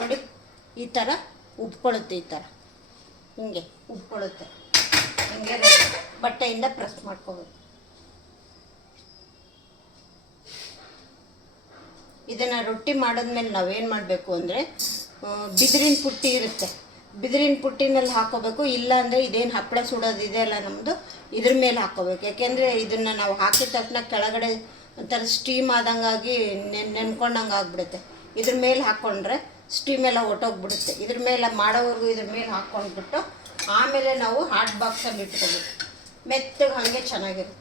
ನೋಡಿ ಈ ಥರ ಉಟ್ಕೊಳ್ಳುತ್ತೆ, ಈ ಥರ ಹಿಂಗೆ ಉಟ್ಕೊಳ್ಳುತ್ತೆ. ಹಿಂಗೆ ಬಟ್ಟೆಯಿಂದ ಪ್ರೆಸ್ ಮಾಡ್ಕೋಬೇಕು. ಇದನ್ನು ರೊಟ್ಟಿ ಮಾಡಿದ್ಮೇಲೆ ನಾವೇನು ಮಾಡಬೇಕು ಅಂದರೆ ಬಿದಿರಿನ ಪುಟ್ಟಿ ಇರುತ್ತೆ, ಬಿದಿರಿನ ಪುಟ್ಟಿನಲ್ಲಿ ಹಾಕೋಬೇಕು. ಇಲ್ಲಾಂದರೆ ಇದೇನು ಹಪ್ಪಳ ಸುಡೋದಿದೆ ಅಲ್ಲ ನಮ್ಮದು, ಇದ್ರ ಮೇಲೆ ಹಾಕ್ಕೋಬೇಕು. ಯಾಕೆಂದರೆ ಇದನ್ನು ನಾವು ಹಾಕಿದ ತಕ್ಷಣ ಕೆಳಗಡೆ ಒಂಥರ ಸ್ಟೀಮ್ ಆದಂಗಾಗಿ ನೆನ್ಕೊಂಡಂಗೆ ಆಗಿಬಿಡುತ್ತೆ. ಇದ್ರ ಮೇಲೆ ಹಾಕ್ಕೊಂಡ್ರೆ ಸ್ಟೀಮ್ ಎಲ್ಲ ಹೊಟ್ಟೋಗ್ಬಿಡುತ್ತೆ. ಇದ್ರ ಮೇಲೆ ಮಾಡೋವರೆಗೂ ಇದ್ರ ಮೇಲೆ ಹಾಕ್ಕೊಂಡ್ಬಿಟ್ಟು ಆಮೇಲೆ ನಾವು ಹಾಟ್ ಬಾಕ್ಸಲ್ಲಿ ಇಟ್ಕೋಬೇಕು. ಮೆತ್ತಗೆ ಹಾಗೆ ಚೆನ್ನಾಗಿರುತ್ತೆ.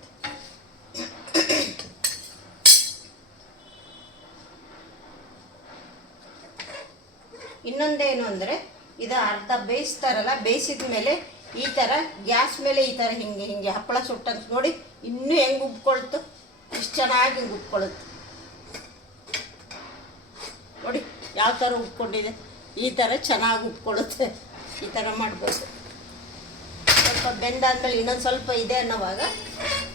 ಇನ್ನೊಂದೇನು ಅಂದರೆ ಇದು ಅರ್ಧ ಬೇಯಿಸ್ತಾರಲ್ಲ, ಬೇಯಿಸಿದ ಮೇಲೆ ಈ ಥರ ಗ್ಯಾಸ್ ಮೇಲೆ ಈ ಥರ ಹಿಂಗೆ ಹಿಂಗೆ ಹಪ್ಪಳ ಸುಟ್ಟಂತ ನೋಡಿ ಇನ್ನೂ ಹೆಂಗೆ ಉಬ್ಕೊಳ್ತು, ಇಷ್ಟು ಚೆನ್ನಾಗಿ ಹಿಂಗೆ ಉಬ್ಕೊಳ್ಳುತ್ತೆ. ನೋಡಿ ಯಾವ ಥರ ಉಬ್ಕೊಂಡಿದೆ, ಈ ಥರ ಚೆನ್ನಾಗಿ ಉಬ್ಕೊಳ್ಳುತ್ತೆ. ಈ ಥರ ಮಾಡಬೇಕು. ಸ್ವಲ್ಪ ಬೆಂದಾದ್ಮೇಲೆ ಇನ್ನೊಂದು ಸ್ವಲ್ಪ ಇದೆ ಅನ್ನೋವಾಗ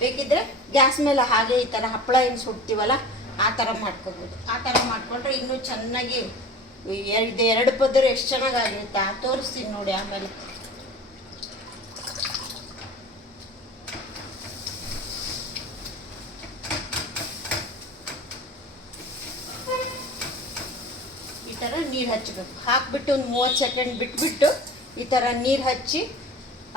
ಬೇಕಿದ್ದರೆ ಗ್ಯಾಸ್ ಮೇಲೆ ಹಾಗೆ ಈ ಥರ ಹಪ್ಪಳ ಏನು ಸುಡ್ತೀವಲ್ಲ ಆ ಥರ ಮಾಡ್ಕೋಬೋದು. ಆ ಥರ ಮಾಡಿಕೊಂಡ್ರೆ ಇನ್ನೂ ಚೆನ್ನಾಗಿ ಎರಡು ಪದರು ಎಷ್ಟು ಚೆನ್ನಾಗಾಗಿರುತ್ತೆ. ತೋರಿಸ್ತೀನಿ ನೋಡಿ ಆಮೇಲೆ. ಈ ಥರ ನೀರು ಹಚ್ಚಬೇಕು. ಹಾಕಿಬಿಟ್ಟು ಒಂದು 30 ಸೆಕೆಂಡ್ ಬಿಟ್ಬಿಟ್ಟು ಈ ಥರ ನೀರು ಹಚ್ಚಿ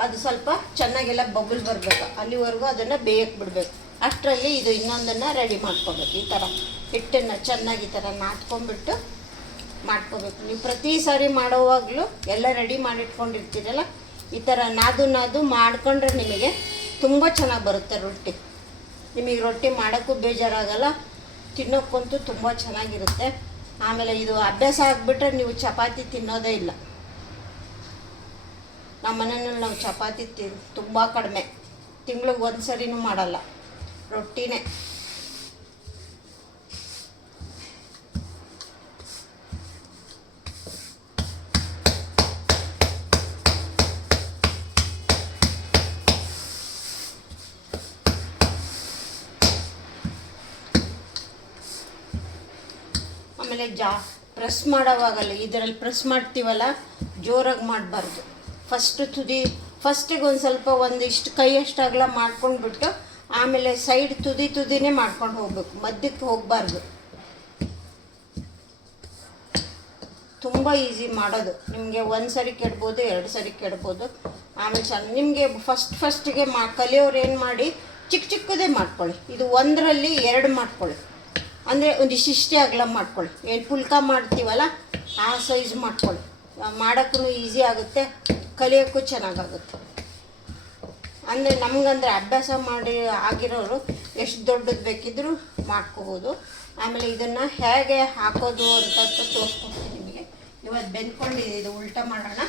ಅದು ಸ್ವಲ್ಪ ಚೆನ್ನಾಗೆಲ್ಲ ಬಬಲ್ ಬರಬೇಕು, ಅಲ್ಲಿವರೆಗೂ ಅದನ್ನು ಬೇಯಕ್ಕೆ ಬಿಡಬೇಕು. ಅಷ್ಟರಲ್ಲಿ ಇದು ಇನ್ನೊಂದನ್ನು ರೆಡಿ ಮಾಡ್ಕೋಬೇಕು. ಈ ಥರ ಹಿಟ್ಟನ್ನು ಚೆನ್ನಾಗಿ ಈ ಥರ ನಾದ್ಕೊಂಡ್ಬಿಟ್ಟು ಮಾಡ್ಕೋಬೇಕು. ನೀವು ಪ್ರತಿ ಸಾರಿ ಮಾಡೋವಾಗಲೂ ಎಲ್ಲ ರೆಡಿ ಮಾಡಿಟ್ಕೊಂಡಿರ್ತೀರಲ್ಲ, ಈ ಥರ ನಾದು ಮಾಡಿಕೊಂಡ್ರೆ ನಿಮಗೆ ತುಂಬ ಚೆನ್ನಾಗಿ ಬರುತ್ತೆ ರೊಟ್ಟಿ. ನಿಮಗೆ ರೊಟ್ಟಿ ಮಾಡೋಕ್ಕೂ ಬೇಜಾರಾಗಲ್ಲ, ತಿನ್ನೋಕ್ಕಂತೂ ತುಂಬ ಚೆನ್ನಾಗಿರುತ್ತೆ. ಆಮೇಲೆ ಇದು ಅಭ್ಯಾಸ ಆಗಿಬಿಟ್ರೆ ನೀವು ಚಪಾತಿ ತಿನ್ನೋದೇ ಇಲ್ಲ. ನಮ್ಮ ಮನೆಯಲ್ಲಿ ನಾವು ಚಪಾತಿ ತುಂಬ ಕಡಿಮೆ, ತಿಂಗ್ಳಿಗೆ ಒಂದು ಸರಿನೂ ಮಾಡಲ್ಲ, ರೊಟ್ಟಿನೇ. ಆಮೇಲೆ ಪ್ರೆಸ್ ಮಾಡೋವಾಗಲ್ಲ, ಇದರಲ್ಲಿ ಪ್ರೆಸ್ ಮಾಡ್ತೀವಲ್ಲ ಜೋರಾಗಿ ಮಾಡಬಾರ್ದು. ಫಸ್ಟಿಗೆ ಒಂದು ಸ್ವಲ್ಪ ಒಂದಿಷ್ಟು ಕೈಯಷ್ಟು ಅಗಲ ಮಾಡ್ಕೊಂಡ್ಬಿಟ್ಟು ಆಮೇಲೆ ಸೈಡ್ ತುದಿನೇ ಮಾಡ್ಕೊಂಡು ಹೋಗ್ಬೇಕು, ಮಧ್ಯಕ್ಕೆ ಹೋಗಬಾರ್ದು. ತುಂಬ ಈಸಿ ಮಾಡೋದು. ನಿಮಗೆ ಒಂದು ಸರಿ ಕೆಡ್ಬೋದು, 2 ಸರಿ ಕೆಡ್ಬೋದು. ಆಮೇಲೆ ನಿಮಗೆ ಫಸ್ಟಿಗೆ ಕಲಿಯೋರು ಏನು ಮಾಡಿ ಚಿಕ್ಕದೇ ಮಾಡ್ಕೊಳ್ಳಿ. ಇದು 1ರಲ್ಲಿ 2 ಮಾಡ್ಕೊಳ್ಳಿ, ಅಂದರೆ ಒಂದಿಷ್ಟೇ ಅಗಲ ಮಾಡ್ಕೊಳ್ಳಿ. ಏನು ಪುಲ್ಕ ಮಾಡ್ತೀವಲ್ಲ ಆ ಸೈಜ್ ಮಾಡ್ಕೊಳ್ಳಿ. ಮಾಡೋಕ್ಕೂ ಈಸಿ ಆಗುತ್ತೆ, ಕಲಿಯೋಕ್ಕೂ ಚೆನ್ನಾಗಾಗುತ್ತೆ. ಅಂದರೆ ನಮಗಂದ್ರೆ ಅಭ್ಯಾಸ ಮಾಡಿ ಆಗಿರೋರು ಎಷ್ಟು ದೊಡ್ಡದು ಬೇಕಿದ್ದರೂ ಮಾಡ್ಕೋಬೋದು. ಆಮೇಲೆ ಇದನ್ನು ಹೇಗೆ ಹಾಕೋದು ಅಂತ ತೋರಿಸ್ಕೊಡ್ತೀನಿ ನಿಮಗೆ. ಇವತ್ತು ಬೆಂದ್ಕೊಂಡಿದೆ, ಇದು ಉಲ್ಟ ಮಾಡೋಣ.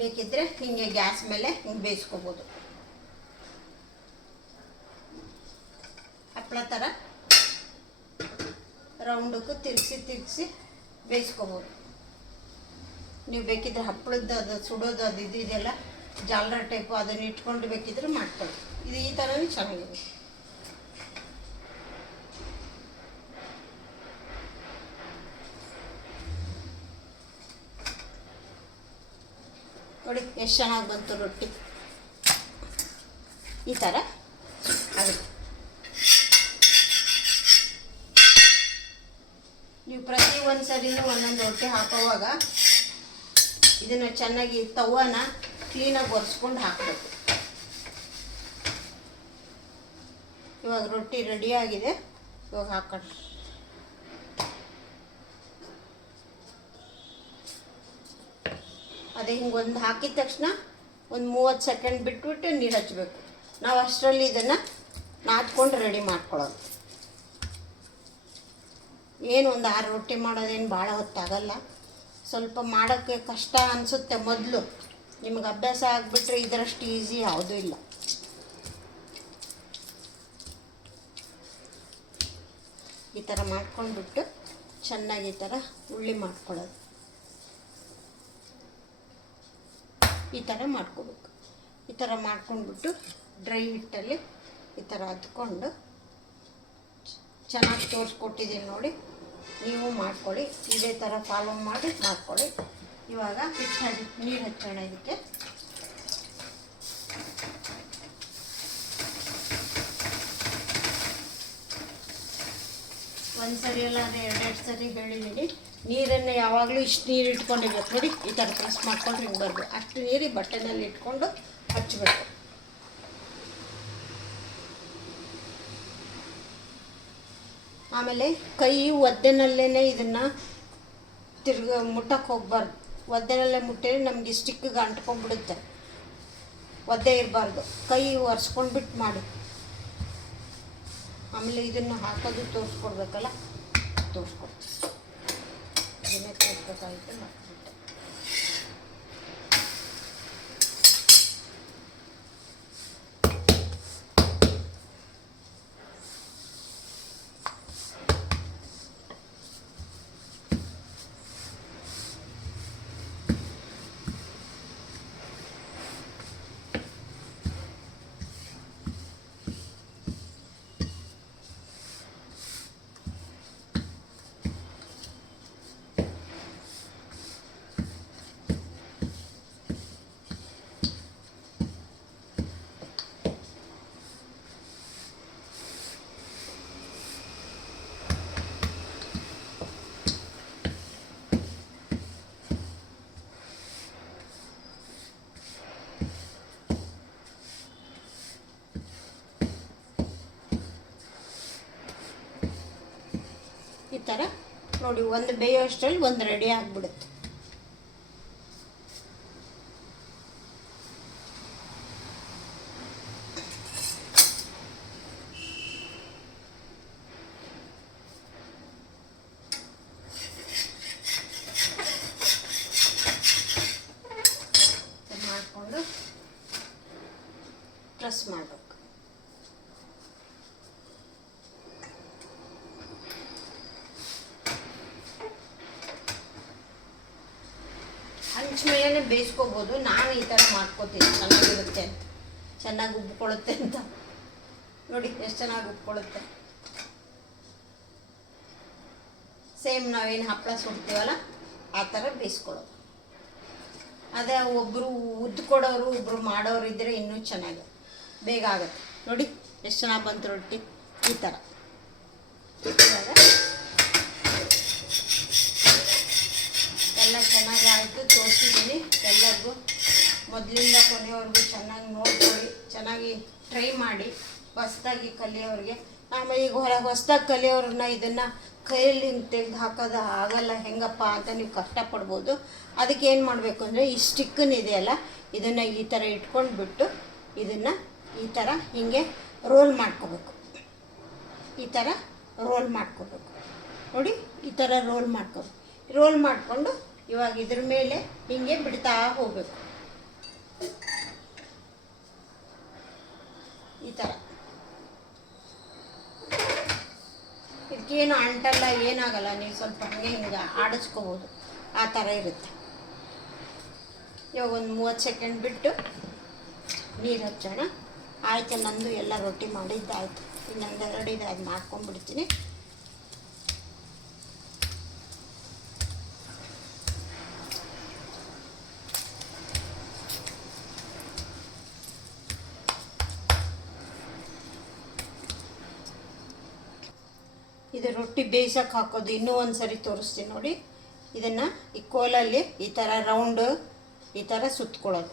ಬೇಕಿದ್ದರೆ ಹಿಂಗೆ ಗ್ಯಾಸ್ ಮೇಲೆ ಹಿಂಗೆ ಬೇಯಿಸ್ಕೋಬೋದು. ಹಪ್ಪಳ ಥರ ರೌಂಡಕ್ಕೂ ತಿರುಗಿಸಿ ಬೇಯಿಸ್ಕೋಬೋದು. ನೀವು ಬೇಕಿದ್ರೆ ಹಪ್ಪಳದ್ದು ಅದು ಸುಡೋದು ಅದು ಇದೆಯಲ್ಲ ಜಾಲರ ಟೈಪು, ಅದನ್ನು ಇಟ್ಕೊಂಡು ಬೇಕಿದ್ರೆ ಮಾಡ್ಕೊಳ್ಳಿ. ಇದು ಈ ಥರನೇ ಚೆನ್ನಾಗಿದೆ. ನೋಡಿ ಎಷ್ಟು ಚೆನ್ನಾಗಿ ಬಂತು ರೊಟ್ಟಿ. ಈ ಥರ ಆಗುತ್ತೆ. ನೀವು ಪ್ರತಿ ಒಂದು ಸರಿನೂ ಒಂದೊಂದು ರೊಟ್ಟಿ ಹಾಕೋವಾಗ ಇದನ್ನು ಚೆನ್ನಾಗಿ ತವಾನ ಕ್ಲೀನಾಗಿ ಒರೆಸ್ಕೊಂಡು ಹಾಕಬೇಕು. ಇವಾಗ ರೊಟ್ಟಿ ರೆಡಿಯಾಗಿದೆ. ಇವಾಗ ಹಾಕೊಂಡು ಅದೇ ಹಿಂಗೊಂದು ಹಾಕಿದ ತಕ್ಷಣ ಒಂದು 30 ಸೆಕೆಂಡ್ ಬಿಟ್ಬಿಟ್ಟು ನೀರು ಹಚ್ಚಬೇಕು. ನಾವು ಅಷ್ಟರಲ್ಲಿ ಇದನ್ನು ನಾದ್ಕೊಂಡು ರೆಡಿ ಮಾಡ್ಕೊಳ್ಳೋದು. ಏನು ಒಂದು 6 ರೊಟ್ಟಿ ಮಾಡೋದೇನು ಭಾಳ ಹೊತ್ತಾಗಲ್ಲ. ಸ್ವಲ್ಪ ಮಾಡೋಕ್ಕೆ ಕಷ್ಟ ಅನಿಸುತ್ತೆ ಮೊದಲು. ನಿಮಗೆ ಅಭ್ಯಾಸ ಆಗಿಬಿಟ್ರೆ ಇದರಷ್ಟು ಈಸಿ ಯಾವುದೂ ಇಲ್ಲ. ಈ ಥರ ಮಾಡ್ಕೊಂಡ್ಬಿಟ್ಟು ಚೆನ್ನಾಗಿ ಈ ಥರ ಉಳ್ಳಿ ಮಾಡ್ಕೊಳ್ಳೋದು. ಈ ಥರ ಮಾಡ್ಕೋಬೇಕು. ಈ ಥರ ಮಾಡ್ಕೊಂಡ್ಬಿಟ್ಟು ಡ್ರೈ ಹಿಟ್ಟಲ್ಲಿ ಈ ಥರ ಹತ್ಕೊಂಡು ಚೆನ್ನಾಗಿ ತೋರಿಸ್ಕೊಟ್ಟಿದ್ದೀನಿ ನೋಡಿ. ನೀವು ಮಾಡ್ಕೊಳ್ಳಿ, ಇದೇ ಥರ ಫಾಲೋ ಮಾಡಿ ಮಾಡ್ಕೊಳ್ಳಿ. ಇವಾಗ ನೀರು ಹಚ್ಚೋಣ. ಇದಕ್ಕೆ ಒಂದು ಸರಿ ಅಲ್ಲ ಅಂದರೆ 2 ಸರಿ ಹೇಳಿದ್ದೀನಿ. ನೀರನ್ನು ಯಾವಾಗಲೂ ಇಷ್ಟು ನೀರು ಇಟ್ಕೊಂಡಿರ್ಬೇಕು ನೋಡಿ. ಈ ಥರ ಪ್ರೆಸ್ ಮಾಡ್ಕೊಂಡು ಹಿಂಗೆ ಬರಬೇಕು. ಅಷ್ಟು ನೀರು ಬಟ್ಟೆನಲ್ಲಿ ಇಟ್ಕೊಂಡು ಹಚ್ಚಬೇಕು. ಆಮೇಲೆ ಕೈ ಒದ್ದೆನಲ್ಲೇ ಇದನ್ನು ಮುಟ್ಟಕ್ಕೆ ಹೋಗಬಾರ್ದು. ಒದ್ದೆನಲ್ಲೇ ಮುಟ್ಟಿದ್ರೆ ನಮಗೆ ಸ್ಟಿಕ್ಗೆ ಅಂಟ್ಕೊಂಡ್ಬಿಡುತ್ತೆ. ಒದ್ದೆ ಇರಬಾರ್ದು. ಕೈ ಒರೆಸ್ಕೊಂಡ್ಬಿಟ್ಟು ಮಾಡಿ. ಆಮೇಲೆ ಇದನ್ನು ಹಾಕೋದು ತೋರಿಸ್ಕೊಡ್ಬೇಕಲ್ಲ, ತೋರಿಸ್ಕೊಡ್ತೀನಿ. ಇದನ್ನೇ ತೋರಿಸ್ಬೇಕಾಗಿತ್ತು ಮಾಡ್ಬಿಟ್ಟೆ. ಈ ಥರ ನೋಡಿ, ಒಂದು ಬೇಯೋಷ್ಟರಲ್ಲಿ ಒಂದು ರೆಡಿ ಆಗಿಬಿಡುತ್ತೆ. ಮಾಡಿಕೊಂಡು ಪ್ರೆಸ್ ಮಾಡಬೇಕು. ಹಂಚು ಮೇಲೇ ಬೇಯಿಸ್ಕೋಬೋದು. ನಾನು ಈ ಥರ ಮಾಡ್ಕೋತೀನಿ, ಚೆನ್ನಾಗಿರುತ್ತೆ ಅಂತ, ಚೆನ್ನಾಗಿ ಉಬ್ಕೊಳ್ಳುತ್ತೆ ಅಂತ. ನೋಡಿ ಎಷ್ಟು ಚೆನ್ನಾಗಿ ಉಬ್ಕೊಳ್ಳುತ್ತೆ. ಸೇಮ್ ನಾವೇನು ಹಪ್ಪಳ ಸುಡ್ತೀವಲ್ಲ ಆ ಥರ ಬೇಯಿಸ್ಕೊಳ್ಳೋದು. ಅದೇ ಒಬ್ಬರು ಉದ್ದು ಕೊಡೋರು ಒಬ್ಬರು ಮಾಡೋರು ಇದ್ದರೆ ಇನ್ನೂ ಚೆನ್ನಾಗಿ ಬೇಗ ಆಗುತ್ತೆ. ನೋಡಿ ಎಷ್ಟು ಚೆನ್ನಾಗಿ ಬಂತು ರೊಟ್ಟಿ. ಈ ಥರ ಇವಾಗ ಎಲ್ಲ ಚೆನ್ನಾಗಿ ಆಯಿತು, ತೋರಿಸಿದ್ದೀನಿ ಎಲ್ಲರಿಗೂ. ಮೊದಲಿಂದ ಕೊನೆಯವರೆಗೂ ಚೆನ್ನಾಗಿ ನೋಡ್ಕೊಳ್ಳಿ, ಚೆನ್ನಾಗಿ ಟ್ರೈ ಮಾಡಿ ಹೊಸ್ದಾಗಿ ಕಲಿಯೋರಿಗೆ. ಆಮೇಲೆ ಈಗ ಹೊಸ್ದಾಗಿ ಕಲಿಯೋರನ್ನ ಇದನ್ನು ಕೈಯಲ್ಲಿ ಹಿಂಗೆ ತೆಗೆದು ಹಾಕೋದು ಆಗಲ್ಲ ಹೆಂಗಪ್ಪ ಅಂತ ನೀವು ಕಷ್ಟಪಡ್ಬೋದು. ಅದಕ್ಕೆ ಏನು ಮಾಡಬೇಕು ಅಂದರೆ ಈ ಸ್ಟಿಕ್ಕನ್ನಿದೆಯಲ್ಲ ಇದನ್ನು ಈ ಥರ ಇಟ್ಕೊಂಡ್ಬಿಟ್ಟು ಇದನ್ನು ಈ ಥರ ಹೀಗೆ ರೋಲ್ ಮಾಡ್ಕೋಬೇಕು. ಈ ಥರ ರೋಲ್ ಮಾಡ್ಕೋಬೇಕು ನೋಡಿ. ಈ ಥರ ರೋಲ್ ಮಾಡಿಕೊಂಡು ಇವಾಗ ಇದ್ರ ಮೇಲೆ ಹೀಗೆ ಬಿಡ್ತಾ ಹೋಗಬೇಕು. ಈ ಥರ ಇದಕ್ಕೇನು ಅಂಟಲ್ಲ, ಏನಾಗಲ್ಲ. ನೀವು ಸ್ವಲ್ಪ ಹಾಗೆ ಹಿಂಗೆ ಆಡಿಸ್ಕೋಬೋದು, ಆ ಥರ ಇರುತ್ತೆ. ಇವಾಗ ಒಂದು 30 ಸೆಕೆಂಡ್ ಬಿಟ್ಟು ನೀರು ಹಚ್ಚೋಣ. ಆಯಿತು, ನಂದು ಎಲ್ಲ ರೊಟ್ಟಿ ಮಾಡಿದ್ದಾಯಿತು. ಇನ್ನೊಂದು 2 ಇದೆ, ಅದು ಮಾಡ್ಕೊಂಡ್ಬಿಡ್ತೀನಿ. ಇದು ರೊಟ್ಟಿ ಬೇಯಿಸೋಕೆ ಹಾಕೋದು. ಇನ್ನೂ ಒಂದು ಸರಿ ತೋರಿಸ್ತೀನಿ ನೋಡಿ. ಇದನ್ನು ಈ ಕೋಲಲ್ಲಿ ಈ ಥರ ರೌಂಡು ಈ ಥರ ಸುತ್ಕೊಳ್ಳೋದು.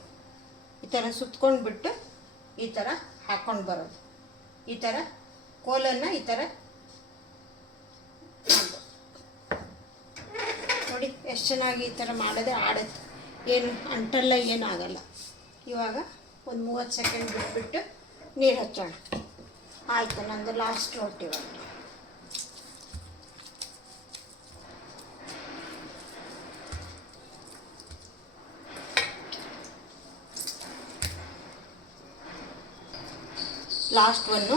ಈ ಥರ ಸುತ್ಕೊಂಡ್ಬಿಟ್ಟು ಈ ಥರ ಹಾಕ್ಕೊಂಡು ಬರೋದು. ಈ ಥರ ಕೋಲನ್ನು ಈ ಥರ ಮಾಡೋದು ನೋಡಿ. ಎಷ್ಟು ಚೆನ್ನಾಗಿ ಈ ಥರ ಮಾಡಿದ್ರೆ ಆಡುತ್ತೆ, ಏನು ಅಂಟಲ್ಲ, ಏನೂ ಆಗಲ್ಲ. ಇವಾಗ ಒಂದು 30 ಸೆಕೆಂಡ್ ಬಿಟ್ಬಿಟ್ಟು ನೀರು ಹಚ್ಚೋಣ. ಆಯಿತು, ನಂದು ಲಾಸ್ಟ್ ರೊಟ್ಟಿ. ಲಾಸ್ಟ್ ಒನ್ನು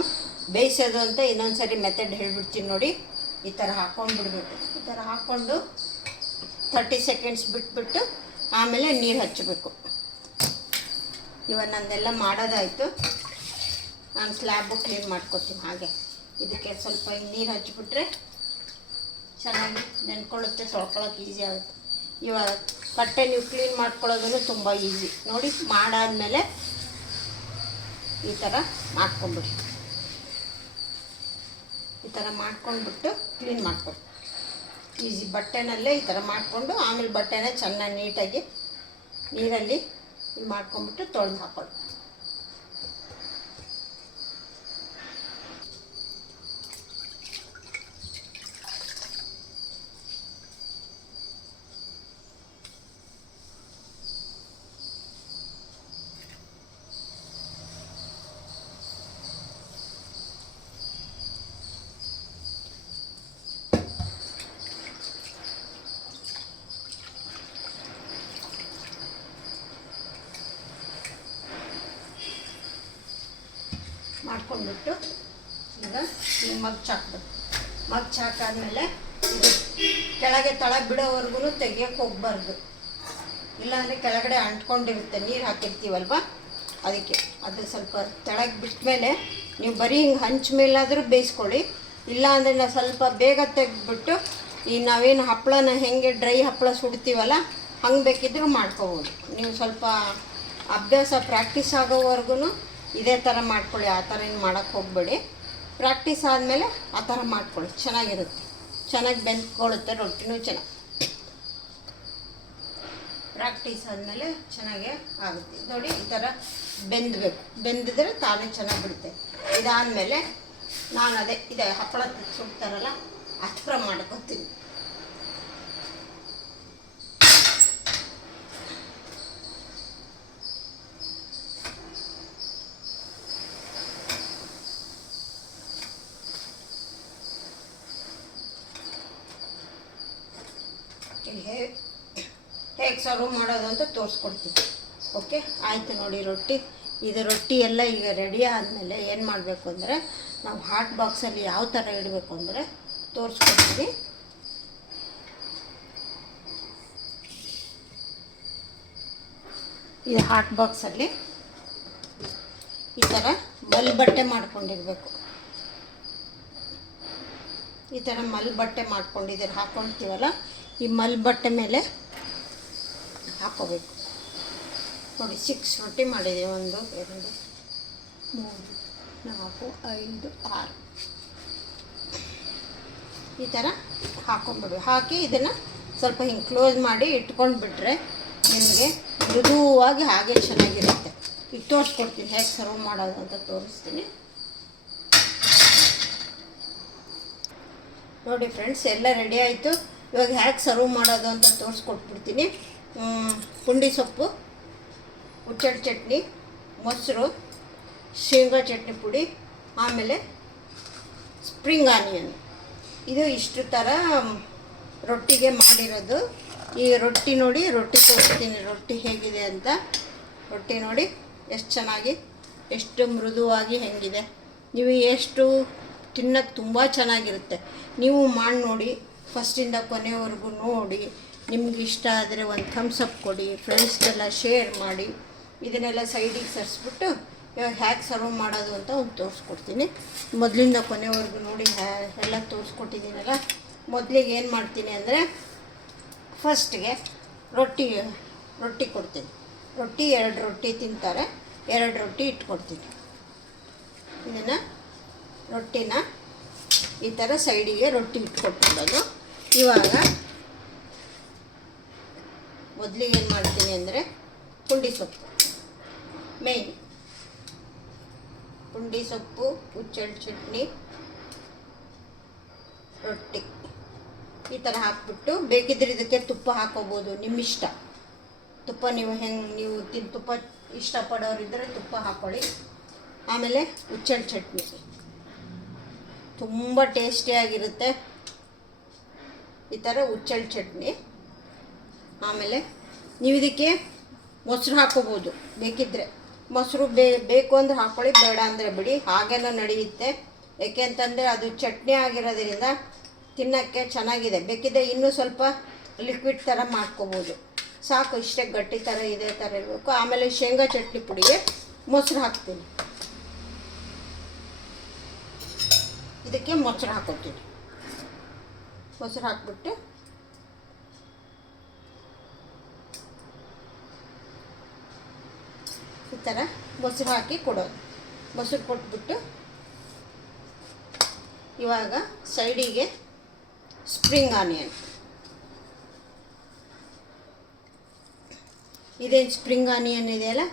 ಬೇಯಿಸೋದು ಅಂತ ಇನ್ನೊಂದು ಸರಿ ಮೆಥಡ್ ಹೇಳ್ಬಿಡ್ತೀನಿ ನೋಡಿ. ಈ ಥರ ಹಾಕ್ಕೊಂಡು ಬಿಡಬೇಕು. ಈ ಥರ ಹಾಕ್ಕೊಂಡು 30 ಸೆಕೆಂಡ್ಸ್ ಬಿಟ್ಬಿಟ್ಟು ಆಮೇಲೆ ನೀರು ಹಚ್ಚಬೇಕು. ಇವಾಗ ನಂದೆಲ್ಲ ಮಾಡೋದಾಯಿತು. ನಾನು ಸ್ಲ್ಯಾಬು ಕ್ಲೀನ್ ಮಾಡ್ಕೊತೀನಿ. ಹಾಗೆ ಇದಕ್ಕೆ ಸ್ವಲ್ಪ ನೀರು ಹಚ್ಚಿಬಿಟ್ರೆ ಚೆನ್ನಾಗಿ ನೆನ್ಕೊಳ್ಳುತ್ತೆ, ತೊಳ್ಕೊಳಕ್ಕೆ ಈಸಿ ಆಗುತ್ತೆ. ಇವಾಗ ಕಟ್ಟೆ ನೀವು ಕ್ಲೀನ್ ಮಾಡ್ಕೊಳ್ಳೋದು ತುಂಬ ಈಸಿ ನೋಡಿ. ಮಾಡಾದಮೇಲೆ ಈ ಥರ ಮಾಡ್ಕೊಂಬಿಡಿ. ಈ ಥರ ಮಾಡ್ಕೊಂಡ್ಬಿಟ್ಟು ಕ್ಲೀನ್ ಮಾಡ್ಕೊಡಿ. ಈಸಿ ಬಟ್ಟೆನಲ್ಲೇ ಈ ಥರ ಮಾಡಿಕೊಂಡು ಆಮೇಲೆ ಬಟ್ಟೆನ ಚೆನ್ನಾಗಿ ನೀಟಾಗಿ ನೀರಲ್ಲಿ ಇದು ಮಾಡ್ಕೊಂಬಿಟ್ಟು ತೊಳೆದು ಹಾಕೊಳ್ಳಿ. ಮಾಡ್ಕೊಂಡ್ಬಿಟ್ಟು ಈಗ ಈ ಮಗ್ಚಾಕ್ಬೇಕು. ಮಗ್ಚಾಕಾದ್ಮೇಲೆ ಇದು ಕೆಳಗೆ ತಳ ಬಿಡೋವರೆಗೂ ತೆಗಿಯೋಕ್ಕೆ ಹೋಗ್ಬಾರ್ದು, ಇಲ್ಲಾಂದರೆ ಕೆಳಗಡೆ ಅಂಟ್ಕೊಂಡಿರುತ್ತೆ, ನೀರು ಹಾಕಿರ್ತೀವಲ್ವ ಅದಕ್ಕೆ. ಅದು ಸ್ವಲ್ಪ ತೆಳಗೆ ಬಿಟ್ಟ ಮೇಲೆ ನೀವು ಬರೀ ಹಿಂಗೆ ಹಂಚ ಮೇಲಾದರೂ ಬೇಯಿಸ್ಕೊಳ್ಳಿ. ಇಲ್ಲಾಂದರೆ ನಾವು ಸ್ವಲ್ಪ ಬೇಗ ತೆಗೆದ್ಬಿಟ್ಟು ಈ ನಾವೇನು ಹಪ್ಪಳನ ಹೆಂಗೆ ಡ್ರೈ ಹಪ್ಪಳ ಸುಡ್ತೀವಲ್ಲ ಹಂಗೆ ಬೇಕಿದ್ರೂ ಮಾಡ್ಕೋಬೋದು. ನೀವು ಸ್ವಲ್ಪ ಅಭ್ಯಾಸ ಪ್ರಾಕ್ಟೀಸ್ ಆಗೋವರೆಗೂ ಇದೇ ಥರ ಮಾಡ್ಕೊಳ್ಳಿ. ಆ ಥರ ಏನು ಮಾಡೋಕ್ಕೆ ಹೋಗಬೇಡಿ. ಪ್ರಾಕ್ಟೀಸ್ ಆದಮೇಲೆ ಆ ಥರ ಮಾಡ್ಕೊಳ್ಳಿ, ಚೆನ್ನಾಗಿರುತ್ತೆ. ಚೆನ್ನಾಗಿ ಬೆಂದ್ಕೊಳ್ಳುತ್ತೆ ರೊಟ್ಟಿನೂ ಚೆನ್ನಾಗಿ. ಪ್ರಾಕ್ಟೀಸ್ ಆದಮೇಲೆ ಚೆನ್ನಾಗೇ ಆಗುತ್ತೆ ನೋಡಿ. ಈ ಥರ ಬೆಂದಬೇಕು, ಬೆಂದಿದ್ರೆ ತಾನೇ ಚೆನ್ನಾಗಿ ಬಿಡುತ್ತೆ. ಇದಾದಮೇಲೆ ನಾನು ಇದೆ ಹಪ್ಪಳ ಸುಡ್ತಾರಲ್ಲ ಆ ಥರ ಮಾಡ್ಕೊತೀನಿ. ಹೇಗೆ ಸರ್ವ್ ಮಾಡೋದು ಅಂತ ತೋರಿಸ್ಕೊಡ್ತೀನಿ. ಓಕೆ, ಆಯಿತು ನೋಡಿ. ರೊಟ್ಟಿ ಎಲ್ಲ ಈಗ ರೆಡಿ ಆದಮೇಲೆ ಏನು ಮಾಡಬೇಕು ಅಂದರೆ ನಾವು ಹಾಟ್ ಬಾಕ್ಸಲ್ಲಿ ಯಾವ ಥರ ಇಡಬೇಕು ಅಂದರೆ ತೋರಿಸ್ಕೊಡ್ತೀನಿ. ಇದು ಹಾಟ್ ಬಾಕ್ಸಲ್ಲಿ ಈ ಥರ ಬಟ್ಟೆ ಮಾಡ್ಕೊಂಡಿರಬೇಕು. ಈ ಥರ ಬಟ್ಟೆ ಮಾಡ್ಕೊಂಡಿದ್ದೀರ ಹಾಕ್ಕೊಳ್ತೀವಲ್ಲ, ಈ ಬಟ್ಟೆ ಮೇಲೆ ಹಾಕ್ಕೋಬೇಕು ನೋಡಿ. 6 ರೊಟ್ಟಿ ಮಾಡಿದೆ. 1 2 3 4 5 6 ಈ ಥರ ಹಾಕ್ಕೊಂಡ್ಬಿಡು. ಹಾಕಿ ಇದನ್ನು ಸ್ವಲ್ಪ ಹಿಂಗೆ ಕ್ಲೋಸ್ ಮಾಡಿ ಇಟ್ಕೊಂಡು ಬಿಟ್ಟರೆ ನಿಮಗೆ ಮೃದುವಾಗಿ ಹಾಗೆ ಚೆನ್ನಾಗಿರುತ್ತೆ. ಈಗ ತೋರಿಸ್ಕೊಡ್ತೀನಿ ಹೇಗೆ ಸರ್ವ್ ಮಾಡೋದು ಅಂತ ತೋರಿಸ್ತೀನಿ ನೋಡಿ. ಫ್ರೆಂಡ್ಸ್, ಎಲ್ಲ ರೆಡಿ ಆಯಿತು. ಇವಾಗ ಹೇಗೆ ಸರ್ವ್ ಮಾಡೋದು ಅಂತ ತೋರಿಸ್ಕೊಟ್ಬಿಡ್ತೀನಿ. ಪುಂಡಿ ಸೊಪ್ಪು, ಉಚ್ಚಡ್ ಚಟ್ನಿ, ಮೊಸರು, ಶೇಂಗಾ ಚಟ್ನಿ ಪುಡಿ, ಆಮೇಲೆ ಸ್ಪ್ರಿಂಗ್ ಆನಿಯನ್. ಇದು ಇಷ್ಟು ಥರ ರೊಟ್ಟಿಗೆ ಮಾಡಿರೋದು. ಈ ರೊಟ್ಟಿ ನೋಡಿ, ರೊಟ್ಟಿ ತೋರಿಸ್ತೀನಿ ರೊಟ್ಟಿ ಹೇಗಿದೆ ಅಂತ. ರೊಟ್ಟಿ ನೋಡಿ ಎಷ್ಟು ಚೆನ್ನಾಗಿ, ಎಷ್ಟು ಮೃದುವಾಗಿ ಹೆಂಗಿದೆ. ನೀವು ಎಷ್ಟು ತಿನ್ನೋಕ್ಕೆ ತುಂಬ ಚೆನ್ನಾಗಿರುತ್ತೆ. ನೀವು ಮಾಡಿ ನೋಡಿ, ಫಸ್ಟಿಂದ ಕೊನೆಯವರೆಗೂ ನೋಡಿ. ನಿಮ್ಗೆ ಇಷ್ಟ ಆದರೆ ಒಂದು ಥಮ್ಸ್ ಅಪ್ ಕೊಡಿ, ಫ್ರೆಂಡ್ಸ್ಗೆಲ್ಲ ಶೇರ್ ಮಾಡಿ. ಇದನ್ನೆಲ್ಲ ಸೈಡಿಗೆ ಸರಿಸ್ಬಿಟ್ಟು ಇವಾಗ ಹೇಗೆ ಸರ್ವ್ ಮಾಡೋದು ಅಂತ ಒಂದು ತೋರಿಸ್ಕೊಡ್ತೀನಿ. ಮೊದಲಿಂದ ಕೊನೆವರೆಗೂ ನೋಡಿ ಎಲ್ಲ ತೋರಿಸ್ಕೊಟ್ಟಿದ್ದೀನಲ್ಲ. ಮೊದಲಿಗೆ ಏನು ಮಾಡ್ತೀನಿ ಅಂದರೆ ಫಸ್ಟಿಗೆ ರೊಟ್ಟಿ ಕೊಡ್ತೀನಿ. 2 ರೊಟ್ಟಿ ತಿಂತಾರೆ, 2 ರೊಟ್ಟಿ ಇಟ್ಕೊಡ್ತೀನಿ. ಇದನ್ನು ರೊಟ್ಟಿನ ಈ ಥರ ಸೈಡಿಗೆ ರೊಟ್ಟಿ ಇಟ್ಕೊಟ್ಬಿಡೋದು. ಇವಾಗ ಮೊದಲಿಗೆ ಏನು ಮಾಡ್ತೀನಿ ಅಂದರೆ ಪುಂಡಿ ಸೊಪ್ಪು ಮೇಯ್ನ್, ಪುಂಡಿ ಸೊಪ್ಪು, ಹುಚ್ಚೆಳ್ಳು ಚಟ್ನಿ, ರೊಟ್ಟಿ ಈ ಥರ ಹಾಕ್ಬಿಟ್ಟು, ಬೇಕಿದ್ರೆ ಇದಕ್ಕೆ ತುಪ್ಪ ಹಾಕೋಬೋದು, ನಿಮ್ಮಿಷ್ಟ. ತುಪ್ಪ ನೀವು ತುಪ್ಪ ಇಷ್ಟಪಡೋರಿದ್ದರೆ ತುಪ್ಪ ಹಾಕ್ಕೊಳ್ಳಿ. ಆಮೇಲೆ ಹುಚ್ಚೆಳ್ಳು ಚಟ್ನಿ ತುಂಬ ಟೇಸ್ಟಿಯಾಗಿರುತ್ತೆ ಈ ಥರ ಹುಚ್ಚೆಳ್ಳು ಚಟ್ನಿ. ಆಮೇಲೆ ನೀವು ಇದಕ್ಕೆ ಮೊಸರು ಹಾಕೋಬೋದು, ಬೇಕಿದ್ದರೆ ಮೊಸರು ಬೇಕು ಅಂದರೆ ಹಾಕ್ಕೊಳ್ಳಿ, ಬೇಡ ಅಂದರೆ ಬಿಡಿ, ಹಾಗೆಲ್ಲ ನಡೆಯುತ್ತೆ. ಏಕೆ ಅಂತಂದರೆ ಅದು ಚಟ್ನಿ ಆಗಿರೋದ್ರಿಂದ ತಿನ್ನೋಕ್ಕೆ ಚೆನ್ನಾಗಿದೆ. ಬೇಕಿದ್ದರೆ ಇನ್ನೂ ಸ್ವಲ್ಪ ಲಿಕ್ವಿಡ್ ಥರ ಮಾಡ್ಕೋಬೋದು. ಸಾಕು, ಇಷ್ಟೇ ಗಟ್ಟಿ ಥರ ಇದೇ ಥರ ಇರಬೇಕು. ಆಮೇಲೆ ಶೇಂಗಾ ಚಟ್ನಿ ಪುಡಿಗೆ ಮೊಸರು ಹಾಕ್ತೀನಿ, ಇದಕ್ಕೆ ಮೊಸರು ಹಾಕೋತೀನಿ. ಮೊಸರು ಹಾಕ್ಬಿಟ್ಟು ಈ ಥರ ಮೊಸರು ಹಾಕಿ ಕೊಡೋದು. ಮೊಸರು ಕೊಟ್ಬಿಟ್ಟು ಇವಾಗ ಸೈಡಿಗೆ ಸ್ಪ್ರಿಂಗ್ ಆನಿಯನ್, ಇದೇನು ಸ್ಪ್ರಿಂಗ್ ಆನಿಯನ್ ಇದೆಯಲ್ಲ,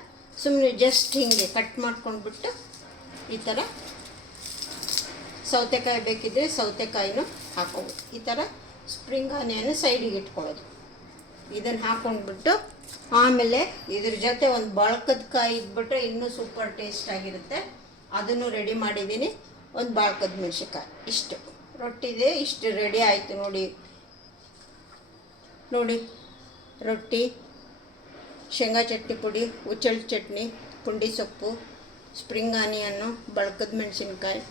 ಸುಮ್ಮನೆ ಜಸ್ಟ್ ಹೀಗೆ ಕಟ್ ಮಾಡ್ಕೊಂಡ್ಬಿಟ್ಟು ಈ ಥರ ಸೌತೆಕಾಯಿ ಬೇಕಿದ್ದರೆ ಸೌತೆಕಾಯಿನೂ ಹಾಕೋಬೋದು. ಈ ಥರ ಸ್ಪ್ರಿಂಗ್ ಆನಿಯನ್ ಸೈಡಿಗೆ ಇಟ್ಕೊಳ್ಳೋದು. ಇದನ್ನು ಹಾಕ್ಕೊಂಡ್ಬಿಟ್ಟು ಆಮೇಲೆ ಇದ್ರ ಜೊತೆ ಒಂದು ಬಾಳ್ಕದ ಕಾಯಿ ಇದ್ಬಿಟ್ರೆ ಇನ್ನೂ ಸೂಪರ್ ಟೇಸ್ಟ್ ಆಗಿರುತ್ತೆ. ಅದನ್ನು ರೆಡಿ ಮಾಡಿದ್ದೀನಿ. ಒಂದು ಬಾಳ್ಕದ ಮೆಣಸಿನ್ಕಾಯಿ, ಇಷ್ಟು ರೊಟ್ಟಿದೆ, ಇಷ್ಟು ರೆಡಿ ಆಯಿತು ನೋಡಿ ರೊಟ್ಟಿ, ಶೇಂಗಾ ಚಟ್ನಿ ಪುಡಿ, ಹುಚ್ಚೆಳ್ಳು ಚಟ್ನಿ, ಪುಂಡಿ ಸೊಪ್ಪು, ಸ್ಪ್ರಿಂಗ್ ಆನಿಯನ್ನು, ಬಳ್ಕದ ಮೆಣಸಿನ್ಕಾಯಿ.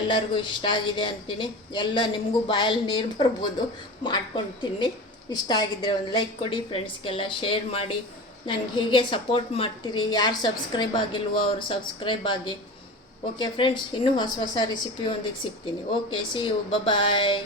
ಎಲ್ಲರಿಗೂ ಇಷ್ಟ ಆಗಿದೆ ಅಂತೀನಿ. ಎಲ್ಲ ನಿಮಗೂ ಬಾಯಲ್ಲಿ ನೀರು ಬರ್ಬೋದು, ಮಾಡ್ಕೊಂಡು ತಿನ್ನಿ. ಇಷ್ಟ ಆಗಿದ್ದರೆ ಒಂದು ಲೈಕ್ ಕೊಡಿ, ಫ್ರೆಂಡ್ಸ್ಗೆಲ್ಲ ಶೇರ್ ಮಾಡಿ. ನನಗೆ ಹೀಗೆ ಸಪೋರ್ಟ್ ಮಾಡ್ತೀರಿ. ಯಾರು ಸಬ್ಸ್ಕ್ರೈಬ್ ಆಗಿಲ್ವೋ ಅವರು ಸಬ್ಸ್ಕ್ರೈಬ್ ಆಗಿ. ಓಕೆ ಫ್ರೆಂಡ್ಸ್, ಇನ್ನೂ ಹೊಸ ರೆಸಿಪಿಯೊಂದಿಗೆ ಸಿಗ್ತೀನಿ. Okay, see you, bye.